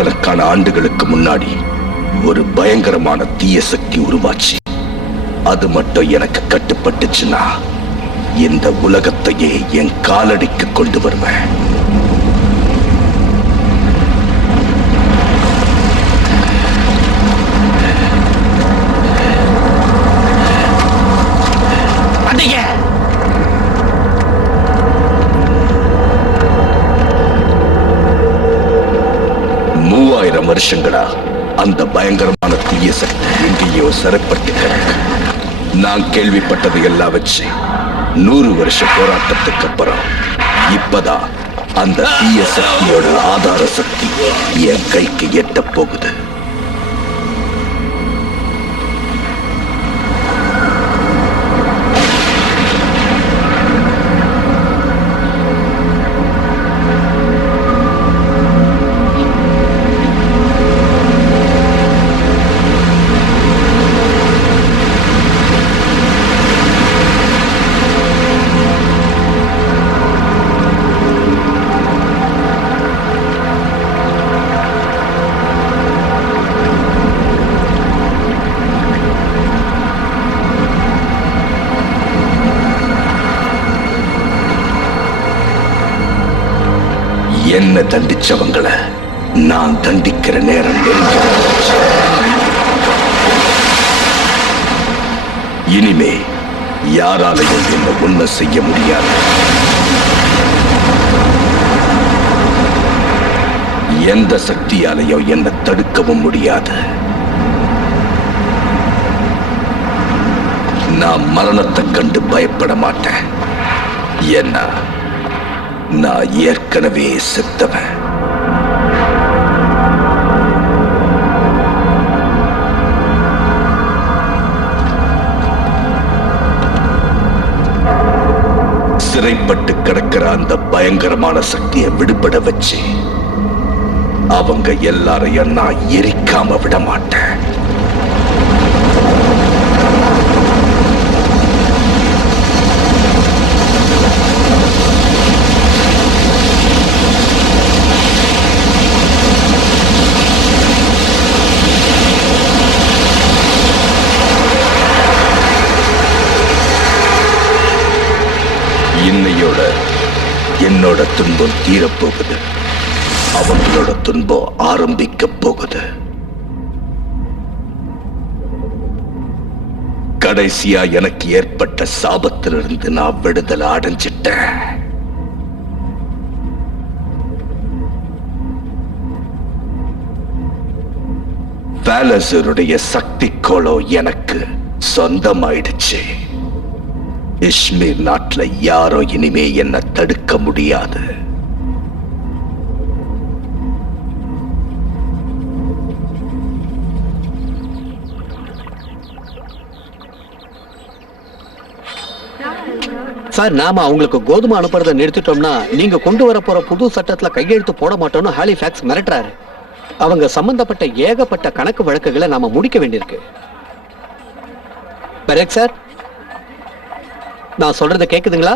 ஆயிரக்கணக்கான ஆண்டுகளுக்கு முன்னாடி ஒரு பயங்கரமான தீய சக்தி உருவாச்சு. அது மட்டும் எனக்கு கட்டுப்பட்டுச்சுன்னா இந்த உலகத்தையே என் காலடிக்கு கொண்டு வருவேன். வருஷங்களா அந்த பயங்கரமான தீய சக்தி எங்கேயோ சிறைப்பட்டு கிடக்கு. நான் கேள்விப்பட்டது எல்லாம் வச்சு 100 வருஷ போராட்டத்துக்கு அப்புறம் இப்பதான் அந்த தீய சக்தியோட ஆதார சக்தி என் கைக்கு எட்ட போகுது. என்ன தண்டிச்சவங்களை நான் தண்டிக்கிற நேரம் நெருங்கிடுச்சு. இனிமே யாராலையும் என்ன ஒண்ணு செய்ய முடியாது. எந்த சக்தியாலையும் என்ன தடுக்கவும் முடியாது. நான் மரணத்தை கண்டு பயப்பட மாட்டேன். ஏன்னா நான் ஏற்கனவே செத்தவன். சிறைப்பட்டு கிடக்கிற அந்த பயங்கரமான சக்தியை விடுபட வச்சு அவங்க எல்லாரையும் நான் எரிக்காம விட மாட்டேன். இன்னையோட என்னோட துன்பம் தீரப்போகுது. அவங்களோட துன்பம் ஆரம்பிக்க போகுது. கடைசியா எனக்கு ஏற்பட்ட சாபத்திலிருந்து நான் விடுதலை அடைஞ்சிட்டேன். பாலசருடைய சக்தி கோலம் எனக்கு சொந்தமாயிடுச்சு. காஷ்மீர் நாட்டுல யாரோ இனிமே என்ன தடுக்க முடியாது. சார், நாம அவங்களுக்கு கோதுமை அனுப்புறதை நிறுத்திட்டோம்னா நீங்க கொண்டு வர போற புது சட்டத்துல கையெழுத்து போட மாட்டோம்னு ஹாலிஃபேக்ஸ் மிரட்டுறாரு. அவங்க சம்பந்தப்பட்ட ஏகப்பட்ட கணக்கு வழக்குகளை நாம முடிக்க வேண்டியிருக்கு. பெரேக் சார், நான் சொல்றத கேக்குதுங்களா?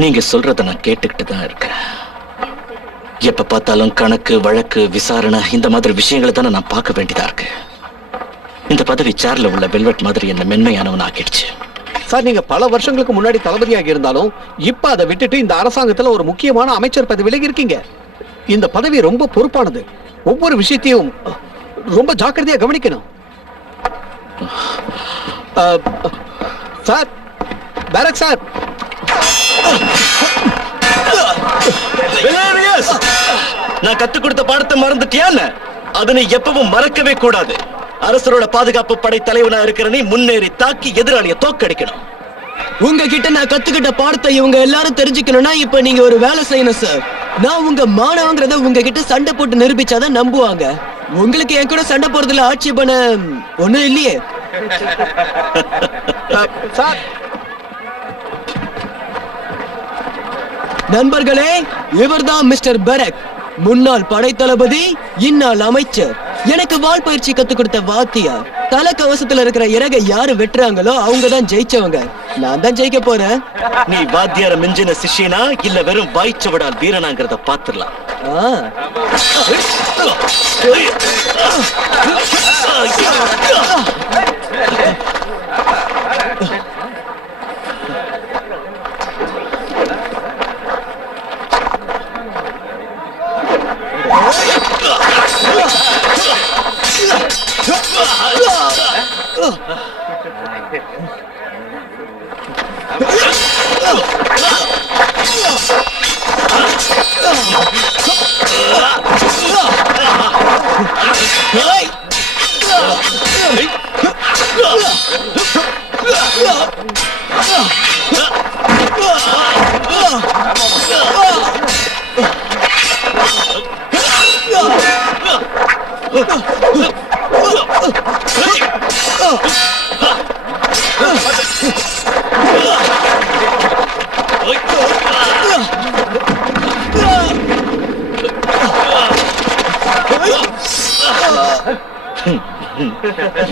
நீங்க சொல்றத நான் கேட்டுக்கிட்டு தான் இருக்கேன். எப்ப பார்த்தாலும் கணக்கு வழக்கு விசாரணை இந்த மாதிரி விஷயங்களை தானே நான் பார்க்க வேண்டியதா இருக்கு. இந்த பதவி சேர்ல உள்ள வெல்வெட் மாதிரி என்ன மென்மையானவன் ஆக்கிடுச்சு. சார், நீங்க பல வருஷங்களுக்கு முன்னாடி தளபதியாக இருந்தாலும் இப்ப அதை விட்டுட்டு இந்த அரசாங்கத்துல ஒரு முக்கியமான அமைச்சர் பதவியில இருக்கீங்க. இந்த பதவி ரொம்ப பொறுப்பானது. ஒவ்வொரு விஷயத்தையும் ரொம்ப ஜாக்கிரதையா கவனிக்கணும். சார், பேரக் சார், நான் கத்துக் கொடுத்த பாடத்தை மறந்துட்டியான்னு? அதை நீ எப்பவும் மறக்கவே கூடாது. அரசரோட பாதுகாப்பு படை தலைவனா இருக்கிற நீ முன்னேறி தாக்கி எதிராளிய தோக்கடிக்கணும். உங்ககிட்ட நான் கத்துக்கிட்ட பாடத்தை இவங்க எல்லாரும் தெரிஞ்சுக்கணும்னா இப்ப நீங்க ஒரு வேலை செய்யணும் சார். நான் உங்க மாணவங்கிறத உங்ககிட்ட சண்டை போட்டு நிரூபிச்சாதான் நம்புவாங்க. உங்களுக்கு என் கூட சண்டை போறதுல ஆட்சேபண ஒண்ணும் இல்லையே. சார், நண்பர்களே, இவர்தான் மிஸ்டர் பெரக், முன்னாள் படை தளபதி, இந்நாள் அமைச்சர், எனக்கு வால் பயிற்சி கத்துக் கொடுத்த வாத்தியார். தலை கவசத்துல இருக்கிற இறகை யாரு வெட்டுறாங்களோ அவங்க தான் ஜெயிச்சவங்க. நான் தான் ஜெயிக்க போறேன். நீ வாத்தியார மிஞ்சின சிஷ்யனா இல்ல வெறும் வாய்ச்ச விடால் வீரனாங்கிறத பாத்துடலாம். ஆ.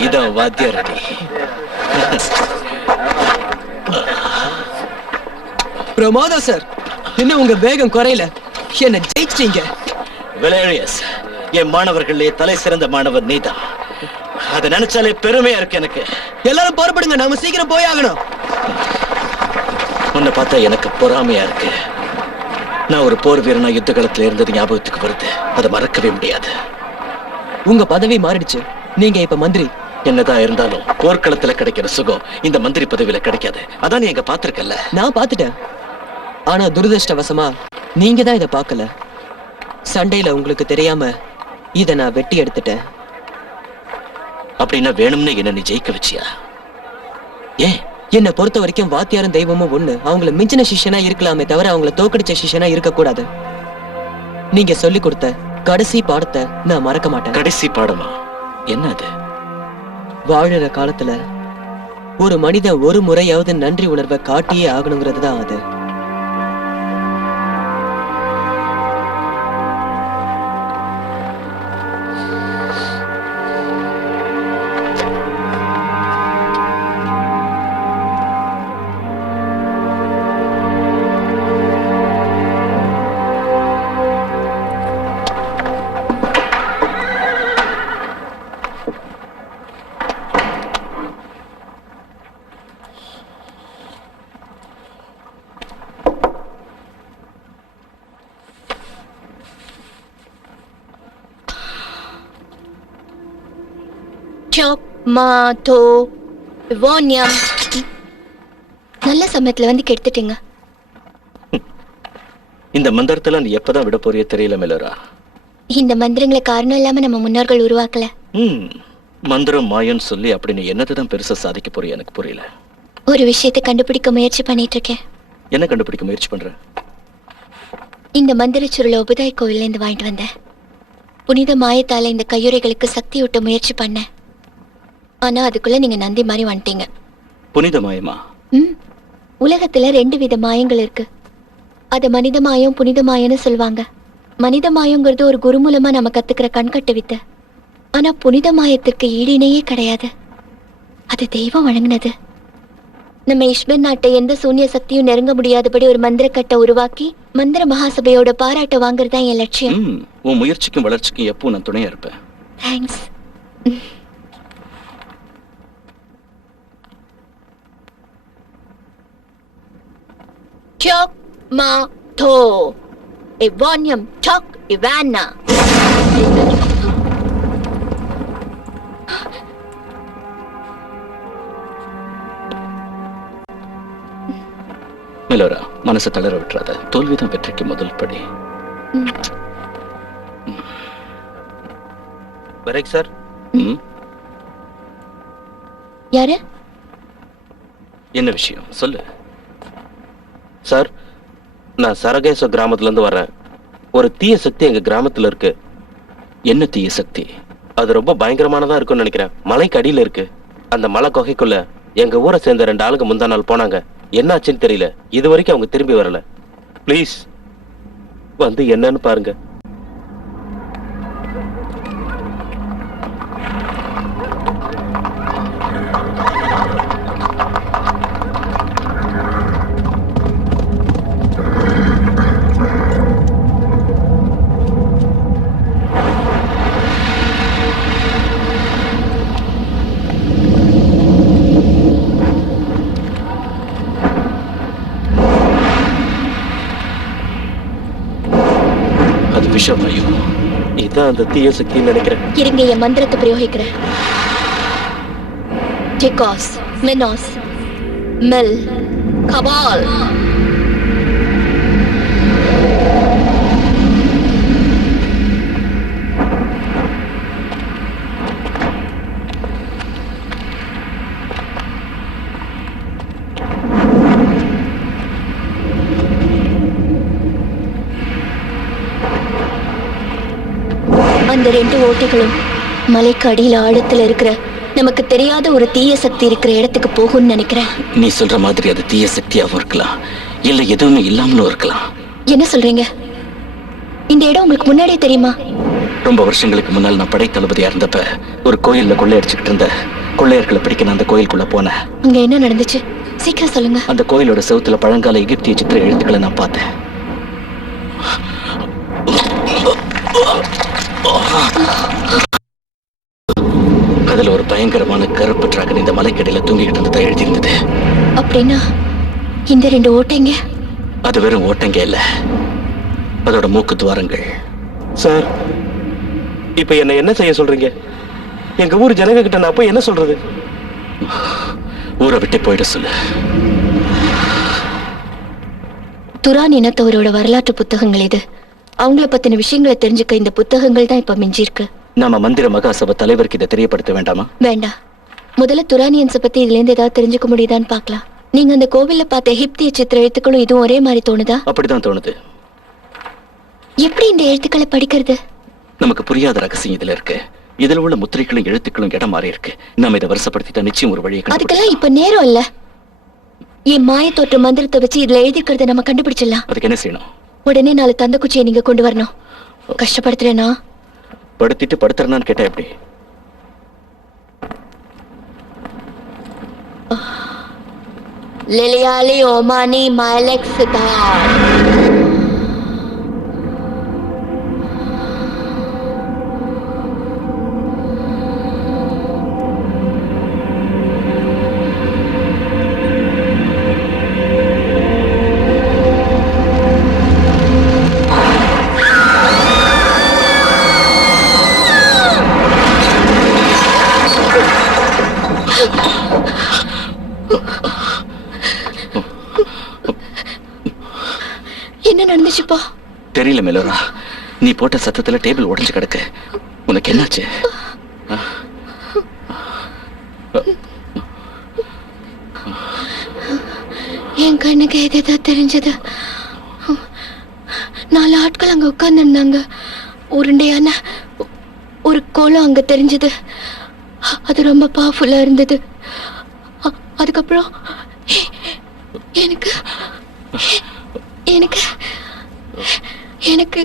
இதான் வாத்தியார் அடி. பிரமாதம் சார். இன்னும் உங்க வேகம் குறையல. என்ன ஜெயிச்சிட்டீங்க. வெலேரியஸ், என் மாணவர்களே தலை சிறந்த மாணவர் நீதான். அதை நினைச்சாலே பெருமையா இருக்கு எனக்கு. எல்லாரும் புறப்படுங்க, நாம சீக்கிரம் போய் ஆகணும். உன்னை பார்த்தா எனக்கு பொறாமையா இருக்கு. நான் ஒரு போர் வீரனா யுத்த காலத்துல இருந்தது ஞாபகத்துக்கு வருது. அதை மறக்கவே முடியாது. உங்க பதவி மாறிடுச்சு. நீங்க இப்ப மந்திரி. என்னதான் இருந்தாலும் போர்க்களத்துல கிடைக்கிற சுகம் இந்த மந்திரி பதவியில கிடைக்காது. அதான் நீ எங்க பாத்திருக்கல. நான் பாத்துட்டேன். ஆனா துரதிருஷ்டவசமா நீங்க தான் இதை பார்க்கல. சண்டையில உங்களுக்கு தெரியாம இத நான் வெட்டி எடுத்துட்டேன். அப்படின்னா வேணும்னு என்ன நீ ஜெயிக்க வச்சியா? ஏன்? என்னை பொறுத்த வரைக்கும் வாத்தியாரும் தெய்வமும் ஒண்ணு. அவங்கள மிஞ்சின சிஷ்யனா இருக்கலாமே தவிர அவங்கள தோக்கடிச்ச சிஷ்யனா இருக்க கூடாது. நீங்க சொல்லி கொடுத்த கடைசி பாடத்தை நான் மறக்க மாட்டேன். கடைசி பாடமா? என்ன அது? வாழுற காலத்துல ஒரு மனிதன் ஒரு முறையாவது நன்றி உணர்வை காட்டியே ஆகணுங்கிறது தான் அது. நல்ல சமயத்துல வந்து கெடுத்துட்டீங்க. இந்த மந்திரத்துல நீ எப்பதான் விட போறிய தெரியல மெலோரா. இந்த மந்திரங்களை காரணம் இல்லாம நம்ம முன்னோர்கள் உருவாக்கல. மந்திரம் மாயன்னு சொல்லி அப்படி நீ என்னதான் பெருசா சாதிக்க போறிய எனக்கு புரியல. ஒரு விஷயத்தை கண்டுபிடிக்க முயற்சி பண்ணிட்டு இருக்கேன். என்ன கண்டுபிடிக்க முயற்சி பண்ற? இந்த மந்திர சுருளை உபதாய் கோவில்ல இருந்து வாங்கிட்டு வந்தேன். புனித மாயத்தால இந்த கையுறைகளுக்கு சக்தி ஊட்ட முயற்சி பண்ணேன். ஆனா அதுக்குள்ள நீங்க நந்தி மாதிரி வந்துட்டீங்க. புனித மாயமா? உலகத்துல 2 வித மாயங்கள் இருக்கு. அத மனித மாயம், புனித மாயம்னு சொல்லுவாங்க. மனித மாயங்கிறது ஒரு குரு மூலமா நம்ம கத்துக்கிற கண்கட்டு வித்தை. ஆனா புனித மாயத்திற்கு ஈடிணையே கிடையாது. அது தெய்வம் வழங்கினது. நம்ம இஷ்பர் நாட்டை எந்த சூன்ய சக்தியும் நெருங்க முடியாதபடி ஒரு மந்திரக்கட்டை உருவாக்கி மந்திர மகாசபையோட பாராட்ட வாங்குறதா என் லட்சியம். உன் முயற்சிக்கும் வளர்ச்சிக்கும் எப்போ நான் துணையா இருப்பேன். Thanks. Chok ma tho. Evonium chok Ivana. மெலோரா, மனசை தளர விட்டுறாத. தோல்விதான் வெற்றிக்கு முதல் படி. பரேக் சார். யாரு? என்ன விஷயம் சொல்லு. சார், நான் சரகேச கிராமத்துல இருந்து வர்றேன். ஒரு தீய சக்தி எங்க கிராமத்துல இருக்கு. என்ன தீய சக்தி? அது ரொம்ப பயங்கரமானதா இருக்கும்னு நினைக்கிறேன். மலைக்கு அடியில இருக்கு. அந்த மலை குகைக்குள்ள எங்க ஊரை சேர்ந்த 2 ஆளுங்க முந்தா நாள் போனாங்க. என்னாச்சுன்னு தெரியல. இது வரைக்கும் அவங்க திரும்பி வரல. ப்ளீஸ் வந்து என்னன்னு பாருங்க. விஷவாயு. இதான் அந்த தீய சக்தின்னு நினைக்கிறேன். இருங்க, என் மந்திரத்தை பிரயோகிக்கிறேன். டிகாஸ், மினாஸ், மெல், கபால். அந்த ரெண்டு ஓட்டைகளும் மலைக்கு அடியில ஆழத்துல இருக்கிற நமக்கு தெரியாத ஒரு தீய சக்தி இருக்கிற இடத்துக்கு போகும்னு நினைக்கிறேன். நீ சொல்ற மாதிரி அது தீய சக்தியாவும் இருக்கலாம், இல்ல எதுவுமே இல்லாமலும் இருக்கலாம். என்ன சொல்றீங்க? இந்த இடம் உங்களுக்கு முன்னாடியே தெரியுமா? ரொம்ப வருஷங்களுக்கு முன்னால் நான் படை தளபதியா இருந்தப்ப ஒரு கோயில்ல கொள்ளையடிச்சுக்கிட்டு இருந்த கொள்ளையர்களை பிடிக்க நான் அந்த கோயிலுக்குள்ள போனேன். அங்க என்ன நடந்துச்சு? சீக்கிரம் சொல்லுங்க. அந்த கோயிலோட செவுத்துல பழங்கால எகிப்திய சித்திர எழுத்துக்களை நான் பார்த்தேன். அதுல ஒரு பயங்கரமான கருப்பு டிராகன் இந்த மலைக்கடியில தூங்கிக்கிட்டு இருந்ததா எழுதியிருந்தது. அப்படின்னா இந்த ரெண்டு ஓட்டைங்க? அது வெறும் ஓட்டங்க இல்ல, அதோட மூக்கு துவாரங்கள். சார், இப்ப என்ன செய்ய சொல்றீங்க? எங்க ஊர் ஜனங்க கிட்ட நான் போய் என்ன சொல்றது? ஊரை விட்டு போயிட சொல்லு. துரான் இனத்தவரோட வரலாற்று புத்தகங்கள் இது. அவங்கள பத்தின விஷயங்களை தெரிஞ்சுக்க இந்த புத்தகங்கள் தான் இப்ப மிஞ்சிருக்கு. நாம மந்திர மகாசபை தலைவருக்கு இதை தெரியப்படுத்த வேண்டாமா? வேண்டாம். முதல்ல துரானியன்ஸை பத்தி இதுல இருந்து ஏதாவது தெரிஞ்சுக்க முடியுதான்னு பார்க்கலாம். நீங்க அந்த கோவில்ல பார்த்த எகிப்திய சித்திர எழுத்துக்களும் இதுவும் ஒரே மாதிரி தோணுதா? அப்படிதான் தோணுது. எப்படி இந்த எழுத்துக்களை படிக்கிறது? நமக்கு புரியாத ரகசியம் இதுல இருக்கு. இதுல உள்ள முத்திரைகளும் எழுத்துக்களும் இடம் மாறி இருக்கு. நாம இதை வருஷப்படுத்திட்டா நிச்சயம் ஒரு வழியை அதுக்கெல்லாம் இப்ப நேரம் இல்ல. என் மாயத்தோற்ற மந்திரத்தை வச்சு இதுல எழுதிக்கிறத நம்ம கண்டுபிடிச்சிடலாம். அதுக்கு என்ன செய்யணும்? உடனே 4 தந்த குச்சியை நீங்க கொண்டு வரணும். கஷ்டப்படுத்துறேனா? படுத்திட்டு படுத்துறேன்னு கேட்டா எப்படி? லிலியாலி ஓமானி மாலெக்ஸ் தார். என்ன நடந்துச்சுப்பா? தெரியல மெலோரா, நீ போட்ட சத்தத்துல டேபிள் உடைஞ்சு கிடக்கு. உனக்கு என்னாச்சு? என் கண்ணுக்கு எதோ தெரிஞ்சது. 4 ஆட்கள் அங்க உட்கார்ந்து இருந்தாங்க. உருண்டையான ஒரு கோலம் அங்க தெரிஞ்சது. அது ரொம்ப பவர்ஃபுல்லா இருந்தது. அதுக்கப்புறம் எனக்கு எனக்கு எனக்கு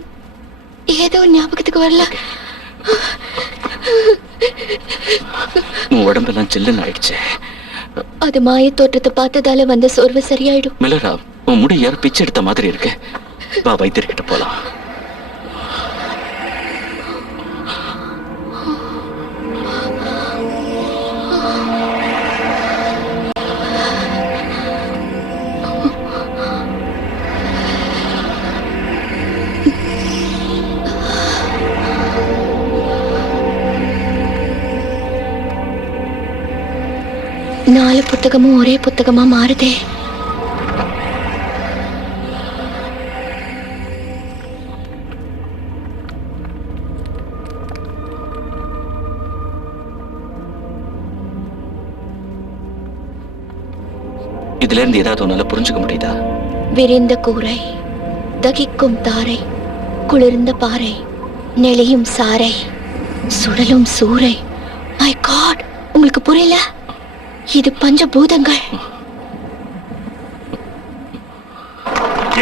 ஏதோ ஞாபகத்துக்கு வரல. உன் உடம்பெல்லாம் சில்லுன்னு ஆயிடுச்சு. அது மாய தோற்றத்தை பார்த்ததால வந்த சோர்வு சரியாயிடும். மெலோரா, உன் முடி யாரும் பிச்சை எடுத்த மாதிரி இருக்கு. வா, வைத்தியர்கிட்ட போலாம். நாலு புத்தகமும் ஒரே புத்தகமா மாறுதே. இதுல இருந்து ஏதாவது உன்னால புரிஞ்சுக்க முடியுதா? விரிந்த கூரை, தகிக்கும் தாரை, குளிர்ந்த பாறை, நெளியும் சாறை, சுடலும் சூறை. மை காட், உங்களுக்கு புரியல? இது பஞ்சபூதங்கள்.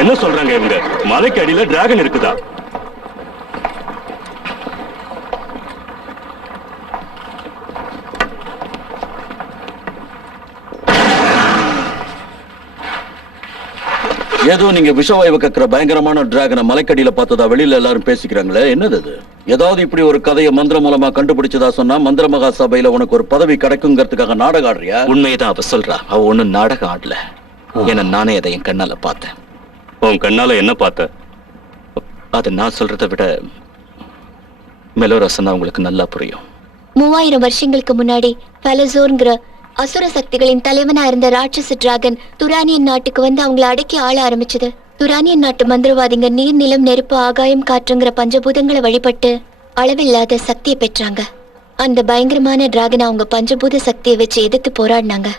என்ன சொல்றாங்க இவங்க? மலைக்கு அடியில டிராகன் இருக்குதா? ஏதோ நீங்க விஷவாயு கக்கிற பயங்கரமான டிராகனை மலைக்கடியில பார்த்ததா வெளியில எல்லாரும் பேசிக்கிறாங்களே, என்னது அது? ஏதாவது இப்படி ஒரு கதையை மந்திரம் மூலமா கண்டுபிடிச்சதா சொன்னா மந்திர மகா சபையில உனக்கு ஒரு பதவி கிடைக்குங்கிறதுக்காக நாடகம் ஆடுறியா? உண்மையதான் அவ சொல்றா. அவ ஒண்ணும் நாடகம் ஆடல. ஏன்னா நானே அதை என் கண்ணால பார்த்தேன். உன் கண்ணால என்ன பார்த்த? அது நான் சொல்றதை விட மெலோரா சொன்னா உங்களுக்கு நல்லா புரியும். 3000 வருஷங்களுக்கு முன்னாடி பலசோர்ங்கிற அசுர சக்திகளின் தலைவனா இருந்த ராட்சச டிராகன் துரானியன் நாட்டுக்கு வந்து அவங்கள அடக்கி ஆள ஆரம்பிச்சது. துரானியன் நாட்டு மந்திரவாதிங்க நீர், நிலம், நெருப்பு, ஆகாயம், காற்றுங்கிற பஞ்சபூதங்களை வழிபட்டு அளவில்லாத சக்தியை பெற்றாங்க. அந்த பயங்கரமான டிராகனை அவங்க பஞ்சபூத சக்தியை வச்சு எதிர்த்து போராடினாங்க.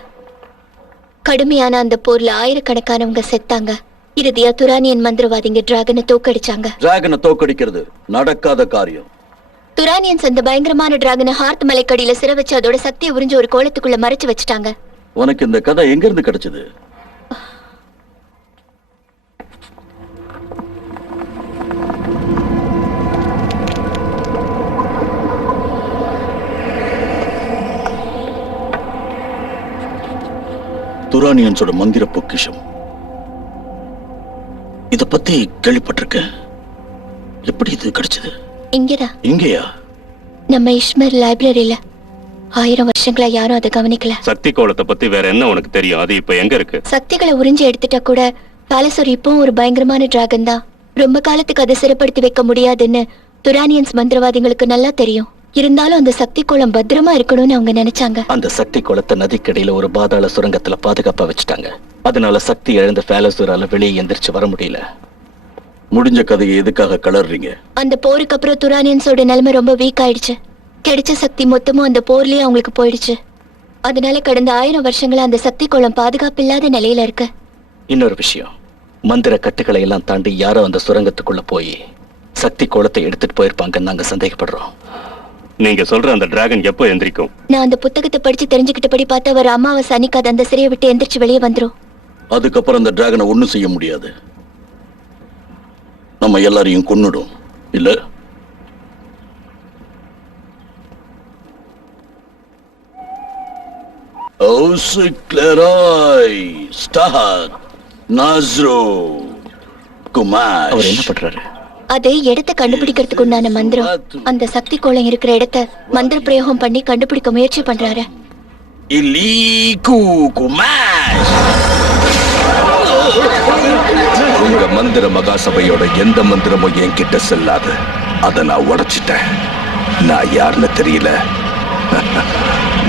கடுமையான அந்த போர்ல ஆயிரக்கணக்கானவங்க செத்தாங்க. இறுதியா துரானியன் மந்திரவாதிங்க டிராகனை தோக்கடிச்சாங்க. டிராகனை தோக்கடிக்கிறது நடக்காத காரியம். துரானியன்ஸ் அந்த பயங்கரமான டிராகனை ஹார்த் மலைக்கடியில சிற வச்சு அதோட சக்தியை உறிஞ்சு ஒரு கோலத்துக்குள்ள மறைச்சு வச்சுட்டாங்க. உனக்கு இந்த கதை எங்க இருந்து கிடைச்சது? துரானியன்ஸோட மந்திர பொக்கிஷம். இத பத்தி கேள்விப்பட்டிருக்கேன். எப்படி இது கிடைச்சது? இங்கதான் இங்கேயா? நம்ம இஷ்மர் லைப்ரரியில 1000 வருஷங்களா யாரும் அதை கவனிக்கல. சக்தி கோலத்தை பத்தி வேற என்ன உனக்கு தெரியும்? அது இப்ப எங்க இருக்கு? சக்திகளை உறிஞ்சி எடுத்துட்டா கூட பாலசோர் இப்பவும் ஒரு பயங்கரமான டிராகன் தான். ரொம்ப காலத்துக்கு அதை சிறைப்படுத்தி வைக்க முடியாதுன்னு துரானியன்ஸ் மந்திரவாதிகளுக்கு நல்லா தெரியும். இருந்தாலும் அந்த சக்தி கோலம் பத்திரமா இருக்கணும்னு அவங்க நினைச்சாங்க. அந்த சக்தி கோலத்தை நதிக்கடியில ஒரு பாதாள சுரங்கத்துல பாதுகாப்பா வச்சுட்டாங்க. அதனால சக்தி இழந்த பாலசோரால வெளியே எந்திரிச்சு வர முடியல. முடிஞ்ச கதையை எதுக்காக கலர்றீங்க? அந்த போருக்கு அப்புறம் துரானியன்ஸோட நிலைமை ரொம்ப வீக் ஆயிடுச்சு. கிடைச்ச சக்தி மொத்தமும் அந்த போர்லயே அவங்களுக்கு போயிடுச்சு. அதனால கடந்த 1000 வருஷங்களா அந்த சக்தி கோலம் பாதுகாப்பு இல்லாத நிலையில இருக்கு. இன்னொரு விஷயம், மந்திர கட்டுகளை எல்லாம் தாண்டி யாரோ அந்த சுரங்கத்துக்குள்ள போய் சக்தி கோலத்தை எடுத்துட்டு போயிருப்பாங்கன்னு நாங்க சந்தேகப்படுறோம். நீங்க சொல்ற அந்த டிராகன் எப்போ எந்திரிக்கும்? நான் அந்த புத்தகத்தை படிச்சு தெரிஞ்சுக்கிட்டபடி பார்த்தா ஒரு அமாவாசை அன்னைக்கு அது அந்த சிறையை விட்டு எந்திரிச்சு வெளியே வந்துரும். அதுக்கப்புறம் அந்த டிராகனை ஒண்ணும் செய்ய முடியாது. நம்ம எல்லாரையும் கொன்னுடும். இல்ல அவர் என்ன பண்றாரு? அது இடத்தை கண்டுபிடிக்கிறதுக்கு உண்டான மந்திரம். அந்த சக்தி கோலம் இருக்கிற இடத்தை மந்திர பிரயோகம் பண்ணி கண்டுபிடிக்க முயற்சி பண்றாரு. உங்க மந்திர மகாசபையோட எந்த மந்திரமும் என்கிட்ட செல்லாது. அதை நான் உடைச்சிட்டேன். நான் யாருன்னு தெரியல.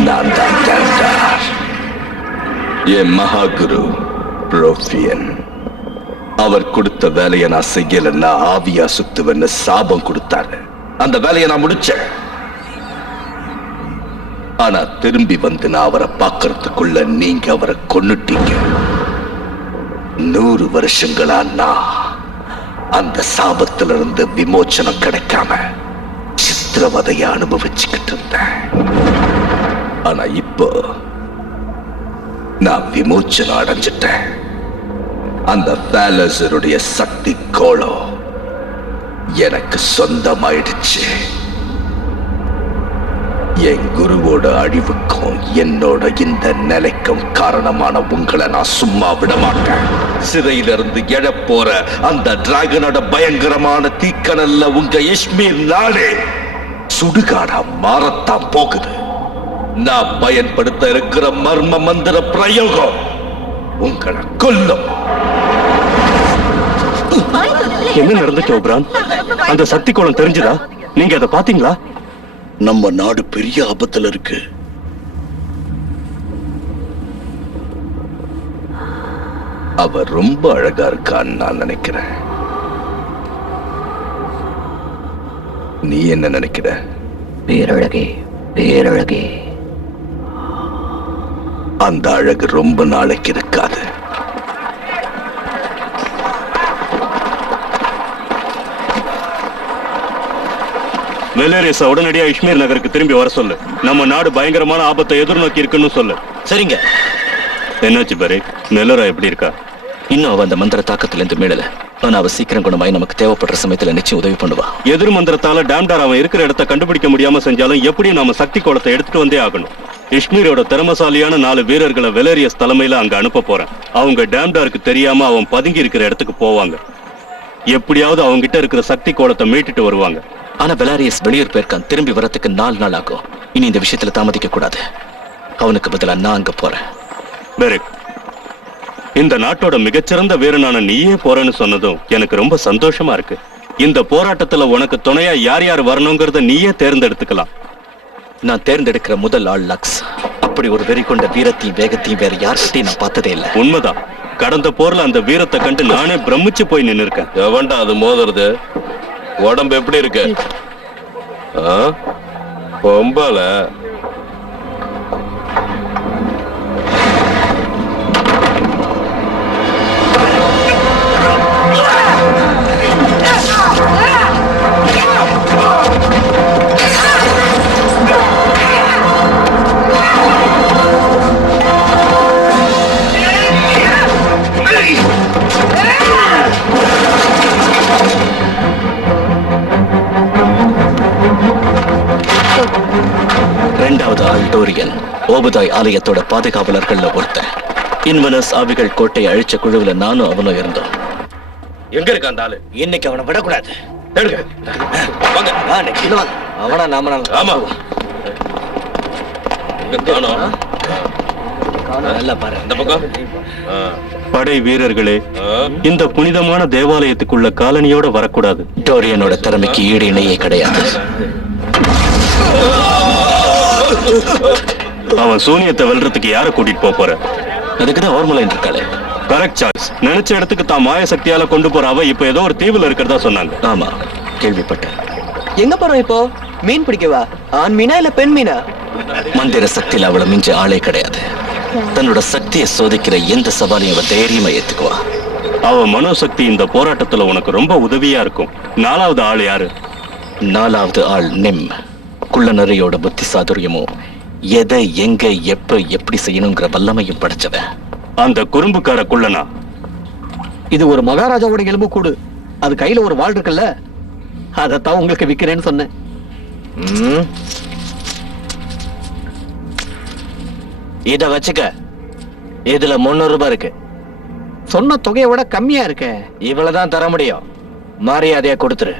நான் தான் டாம்டார். என் மகாகுரு ப்ரோஃபியன். அவர் கொடுத்த வேலையை நான் செய்யலன்னா ஆவியா சுத்துவேன்னு சாபம் கொடுத்தாரு. அந்த வேலையை நான் முடிச்சேன். ஆனா திரும்பி வந்து நான் அவரை பார்க்கறதுக்குள்ள நீங்க அவரை கொன்னுட்டீங்க. 100 வருஷங்களா நான் அந்த சாபத்திலிருந்து விமோச்சனம் கிடைக்காம சித்திரவதையை அனுபவிச்சுக்கிட்டு இருந்தேன். ஆனா இப்போ நான் விமோச்சனம் அடைஞ்சிட்டேன். அந்த பாலசருடைய சக்தி கோலம் எனக்கு சொந்தமாயிடுச்சு. என் குருவோட அழிவுக்கும் என்னோட இந்த நிலைக்கும் காரணமான உங்களை நான் சும்மா விட மாட்டேன். சிறையிலிருந்து எழப்போற அந்த டிராகனோட பயங்கரமான தீக்கனல்ல உங்க இஷ்மீர் நாடே சுடுகாடா மாறத்தான் போகுது. நான் பயன்படுத்த இருக்கிற மர்ம மந்திர பிரயோகம் உங்களை கொல்லும். என்ன நடந்துச்சு ஓப்ரான்? அந்த சக்தி கோலம் தெரிஞ்சுதா? நீங்க அதை பாத்தீங்களா? நம்ம நாடு பெரிய ஆபத்துல இருக்கு. அவர் ரொம்ப அழகா இருக்கான்னு நான் நினைக்கிறேன். நீ என்ன நினைக்கிற? பேரழகே, பேரழகே. அந்த அழகு ரொம்ப நாளைக்கு இருக்காது. வெலேரியஸா உடனடியா இஷ்மீர் நகருக்கு திரும்பி வர சொல்லு. நம்ம நாடு பயங்கரமான ஆபத்தை எதிர்நோக்கி இருக்குன்னு சொல்லு. சரிங்க. என்னாச்சு பரேக்? மெலோரா எப்படி இருக்கா? இன்னும் அவ அந்த மந்திர தாக்கத்திலிருந்து மீளல. ஆனா அவ சீக்கிரம் குணமாய் நமக்கு தேவைப்படுற சமயத்துல நிச்சயம் உதவி பண்ணுவா. எதிர் மந்திரத்தால டாம்டார் அவன் இருக்கிற இடத்தை கண்டுபிடிக்க முடியாம செஞ்சாலும் எப்படியும் நாம சக்தி கோலத்தை எடுத்துட்டு வந்தே ஆகணும். இஷ்மீரோட திறமசாலியான 4 வீரர்களை வெலேரியஸ் தலைமையில அங்க அனுப்ப போறேன். அவங்க டாம்டாருக்கு தெரியாம அவன் பதுங்கி இருக்கிற இடத்துக்கு போவாங்க. எப்படியாவது அவங்க கிட்ட இருக்கிற சக்தி கோலத்தை மீட்டுட்டு வருவாங்க. ஆனா வெலாரியஸ் வெளியூர் போயிருக்கான். திரும்பி வரத்துக்கு 4 நாள் ஆகும். இனி இந்த விஷயத்துல தாமதிக்க கூடாது. அவனுக்கு பதிலா நான் அங்க போறேன். பெரிக், இந்த நாட்டோட மிகச்சிறந்த வீரனான நீயே போறேன்னு சொன்னதும் எனக்கு ரொம்ப சந்தோஷமா இருக்கு. இந்த போராட்டத்துல உனக்கு துணையா யார் யார் வரணுங்கிறத நீயே தேர்ந்தெடுத்துக்கலாம். நான் தேர்ந்தெடுக்கிற முதல் ஆள் லக்ஸ். அப்படி ஒரு வெறி கொண்ட வீரத்தையும் வேகத்தையும் வேற யார்கிட்டையும் நான் பார்த்ததே இல்லை. உண்மைதான். கடந்த போர்ல அந்த வீரத்தை கண்டு நானே பிரமிச்சு போய் நின்னு இருக்கேன். எவன்டா அது மோதுறது? உடம்பு எப்படி இருக்கு? பொம்பல இரண்டாவது ஆள் டோரியன், ஓபுதாய் ஆலயத்தோட பாதுகாவலர்கள்ல ஒருத்தன். இன்வனஸ் ஆவிகள் கோட்டையை அழிச்ச குழுவுல நானும் அவனும் இருந்தோம். எங்க இருக்க அந்த ஆளு? இன்னைக்கு அவனை விடக்கூடாது. எடுங்க வாங்க. அவனா நாம ஆமா எங்க காணோம்? நல்லா பாரு. இந்த பக்கம் படை வீரர்களே, இந்த புனிதமான தேவாலயத்துக்குள்ள காலனியோட வரக்கூடாது. டோரியனோட திறமைக்கு ஈடு இணையே கிடையாது. அவன் சூனியத்தை வெல்றதுக்கு யார கூட்டிட்டு போற? அதுக்குதான் ஓர்மலைன் இருக்காளே. Correct choice. நினைச்ச இடத்துக்கு தான் மாய சக்தியால கொண்டு போற அவ இப்ப ஏதோ ஒரு தீவுல இருக்கிறதா சொன்னாங்க. ஆமா, கேள்விப்பட்டேன். எங்க போறோம் இப்போ? மீன் பிடிக்கவா? ஆண் மீனா இல்ல பெண் மீனா? மந்திர சக்தியில அவளை மிஞ்ச ஆளே கிடையாது. தன்னோட சக்தியை சோதிக்கிற எந்த சவாலையும் அவ தைரியமா ஏத்துக்குவா. அவ மனோசக்தி இந்த போராட்டத்துல உனக்கு ரொம்ப உதவியா இருக்கும். நாலாவது ஆள் யாரு? நாலாவது ஆள் நிம். குள்ள நரியோட புத்தி சாதுரியமும் எதை எங்க எப்ப எப்படி செய்யணுங்கிற வல்லமையும் படைச்சவன். அந்த குறும்புக்கார குள்ளனா? இது ஒரு மகாராஜாவோட எலும்பு கூடு. அது கையில ஒரு வாள் இருக்குல்ல, அதத்தான் உங்களுக்கு விக்கிறேன்னு சொன்னேன். இத வச்சுக்க. இதுல 300 ரூபாய் இருக்கு. சொன்ன தொகையை விட கம்மியா இருக்க. இவ்வளவுதான் தர முடியும். மரியாதையா கொடுத்துரு.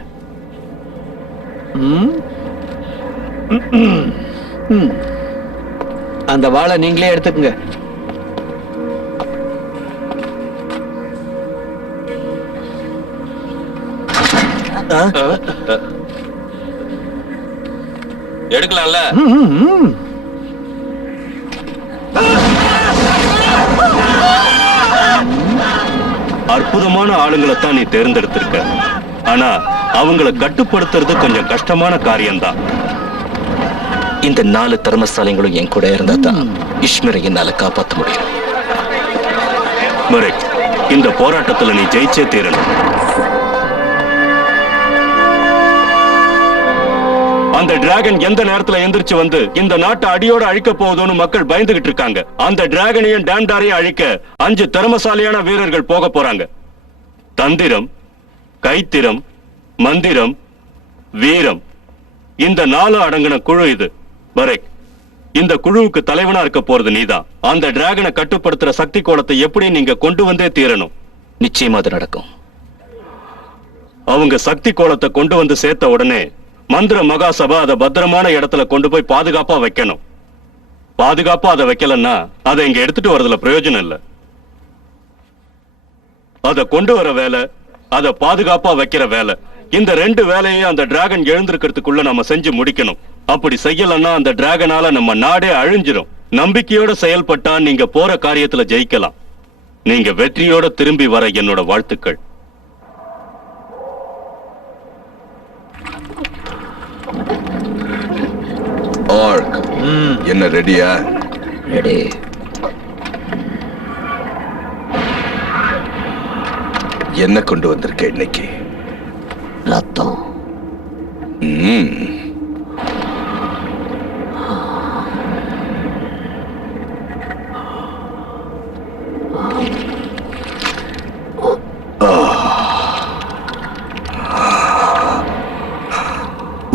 அந்த வாளை நீங்களே எடுத்துக்குங்க. எடுக்கலாம்ல? அற்புதமான ஆளுங்களை தான் நீ தேர்ந்தெடுத்திருக்க. ஆனா அவங்கள கட்டுப்படுத்துறது கொஞ்சம் கஷ்டமான காரியம்தான். இந்த 4 தர்மசாலைகளும் என் கூட இருந்தா தான் இஷ்மரை என்னால காப்பாற்ற முடியும். மரேக், இந்த போராட்டத்துல நீ ஜெயிச்சே தீரணும். அந்த டிராகன் எந்த நேரத்துல எந்திரிச்சு வந்து இந்த நாட்டை அடியோட அழிக்க போகுதுன்னு மக்கள் பயந்துகிட்டு இருக்காங்க. அந்த டிராகனையும் டேம்டாரையும் அழிக்க 5 திறமசாலியான வீரர்கள் போக போறாங்க. தந்திரம், கைத்திரம், மந்திரம், வீரம், இந்த 4 அடங்கின குழு இது. பரேக், இந்த குழுவுக்கு தலைவனா இருக்க போறது நீதான். அந்த டிராகனை கட்டுப்படுத்துற சக்தி கோலத்தை எப்படி நீங்க கொண்டு வந்தே தீரணும். நிச்சயமா அது நடக்கும். அவங்க சக்தி கோலத்தை கொண்டு வந்து சேர்த்த உடனே மந்திர மகாசபா அதை பத்திரமான இடத்துல கொண்டு போய் பாதுகாப்பா வைக்கணும். பாதுகாப்பா அதை வைக்கலன்னா அதை இங்க எடுத்துட்டு வரதுல பிரயோஜனம் இல்ல. அதை கொண்டு வர வேலை, அதை பாதுகாப்பா வைக்கிற வேலை, இந்த 2 வேலையும் அந்த டிராகன் எழுந்திருக்கிறதுக்குள்ள நம்ம செஞ்சு முடிக்கணும். அப்படி செய்யலன்னா அந்த டிராகனால நம்ம நாடே அழிஞ்சிரும். நம்பிக்கையோட செயல்பட்டா நீங்க போற காரியத்துல ஜெயிக்கலாம். நீங்க வெற்றியோட திரும்பி வர என்னோட வாழ்த்துக்கள். ஆர்க், என்ன ரெடியா? ரெடி. என்ன கொண்டு வந்திருக்க இன்னைக்கு? ரத்தம்.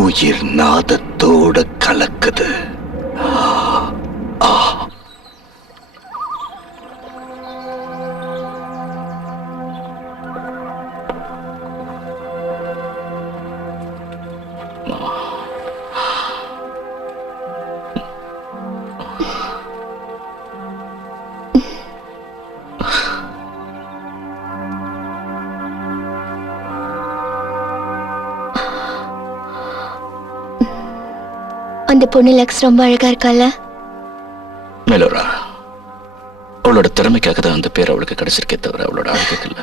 உயிர் நாதத்தோட கலக்குது. அந்த பொண்ணு லக்ஸ் ரொம்ப அழகா இருக்கால? மெலோரா, அவளோட திறமைக்காக தான் அந்த பேர் அவளுக்கு கிடைச்சிருக்கே தவிர அவளோட அழகுக்கு இல்ல.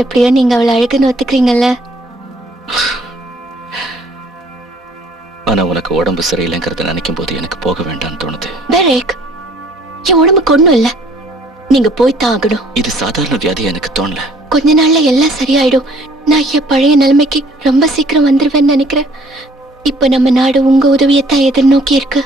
எப்படியோ நீங்க அவளை அழகுன்னு ஒத்துக்கிறீங்கல்ல? ஆனா உனக்கு உடம்பு சரியில்லைங்கிறத நினைக்கும் போது எனக்கு போக வேண்டாம்னு தோணுது. டெரேக், என் உடம்புக்கு ஒண்ணும் இல்ல. நீங்க போய்தான் ஆகணும். இது சாதாரண வியாதி எனக்கு தோணல. கொஞ்ச நாள்ல எல்லாம் சரியாயிடும். நான் என் பழைய நிலைமைக்கு ரொம்ப சீக்கிரம் வந்துருவேன்னு நினைக்கிறேன். இப்ப நம்ம நாடு உங்க உதவியத்தான் எதிர்நோக்கி இருக்கு.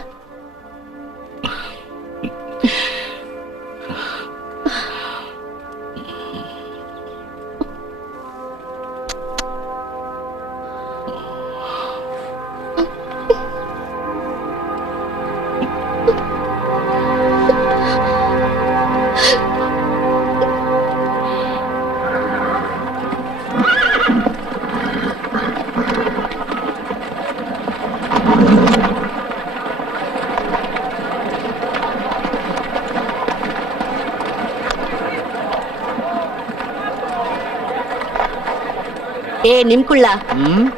நிம்குள்ளா, ம்,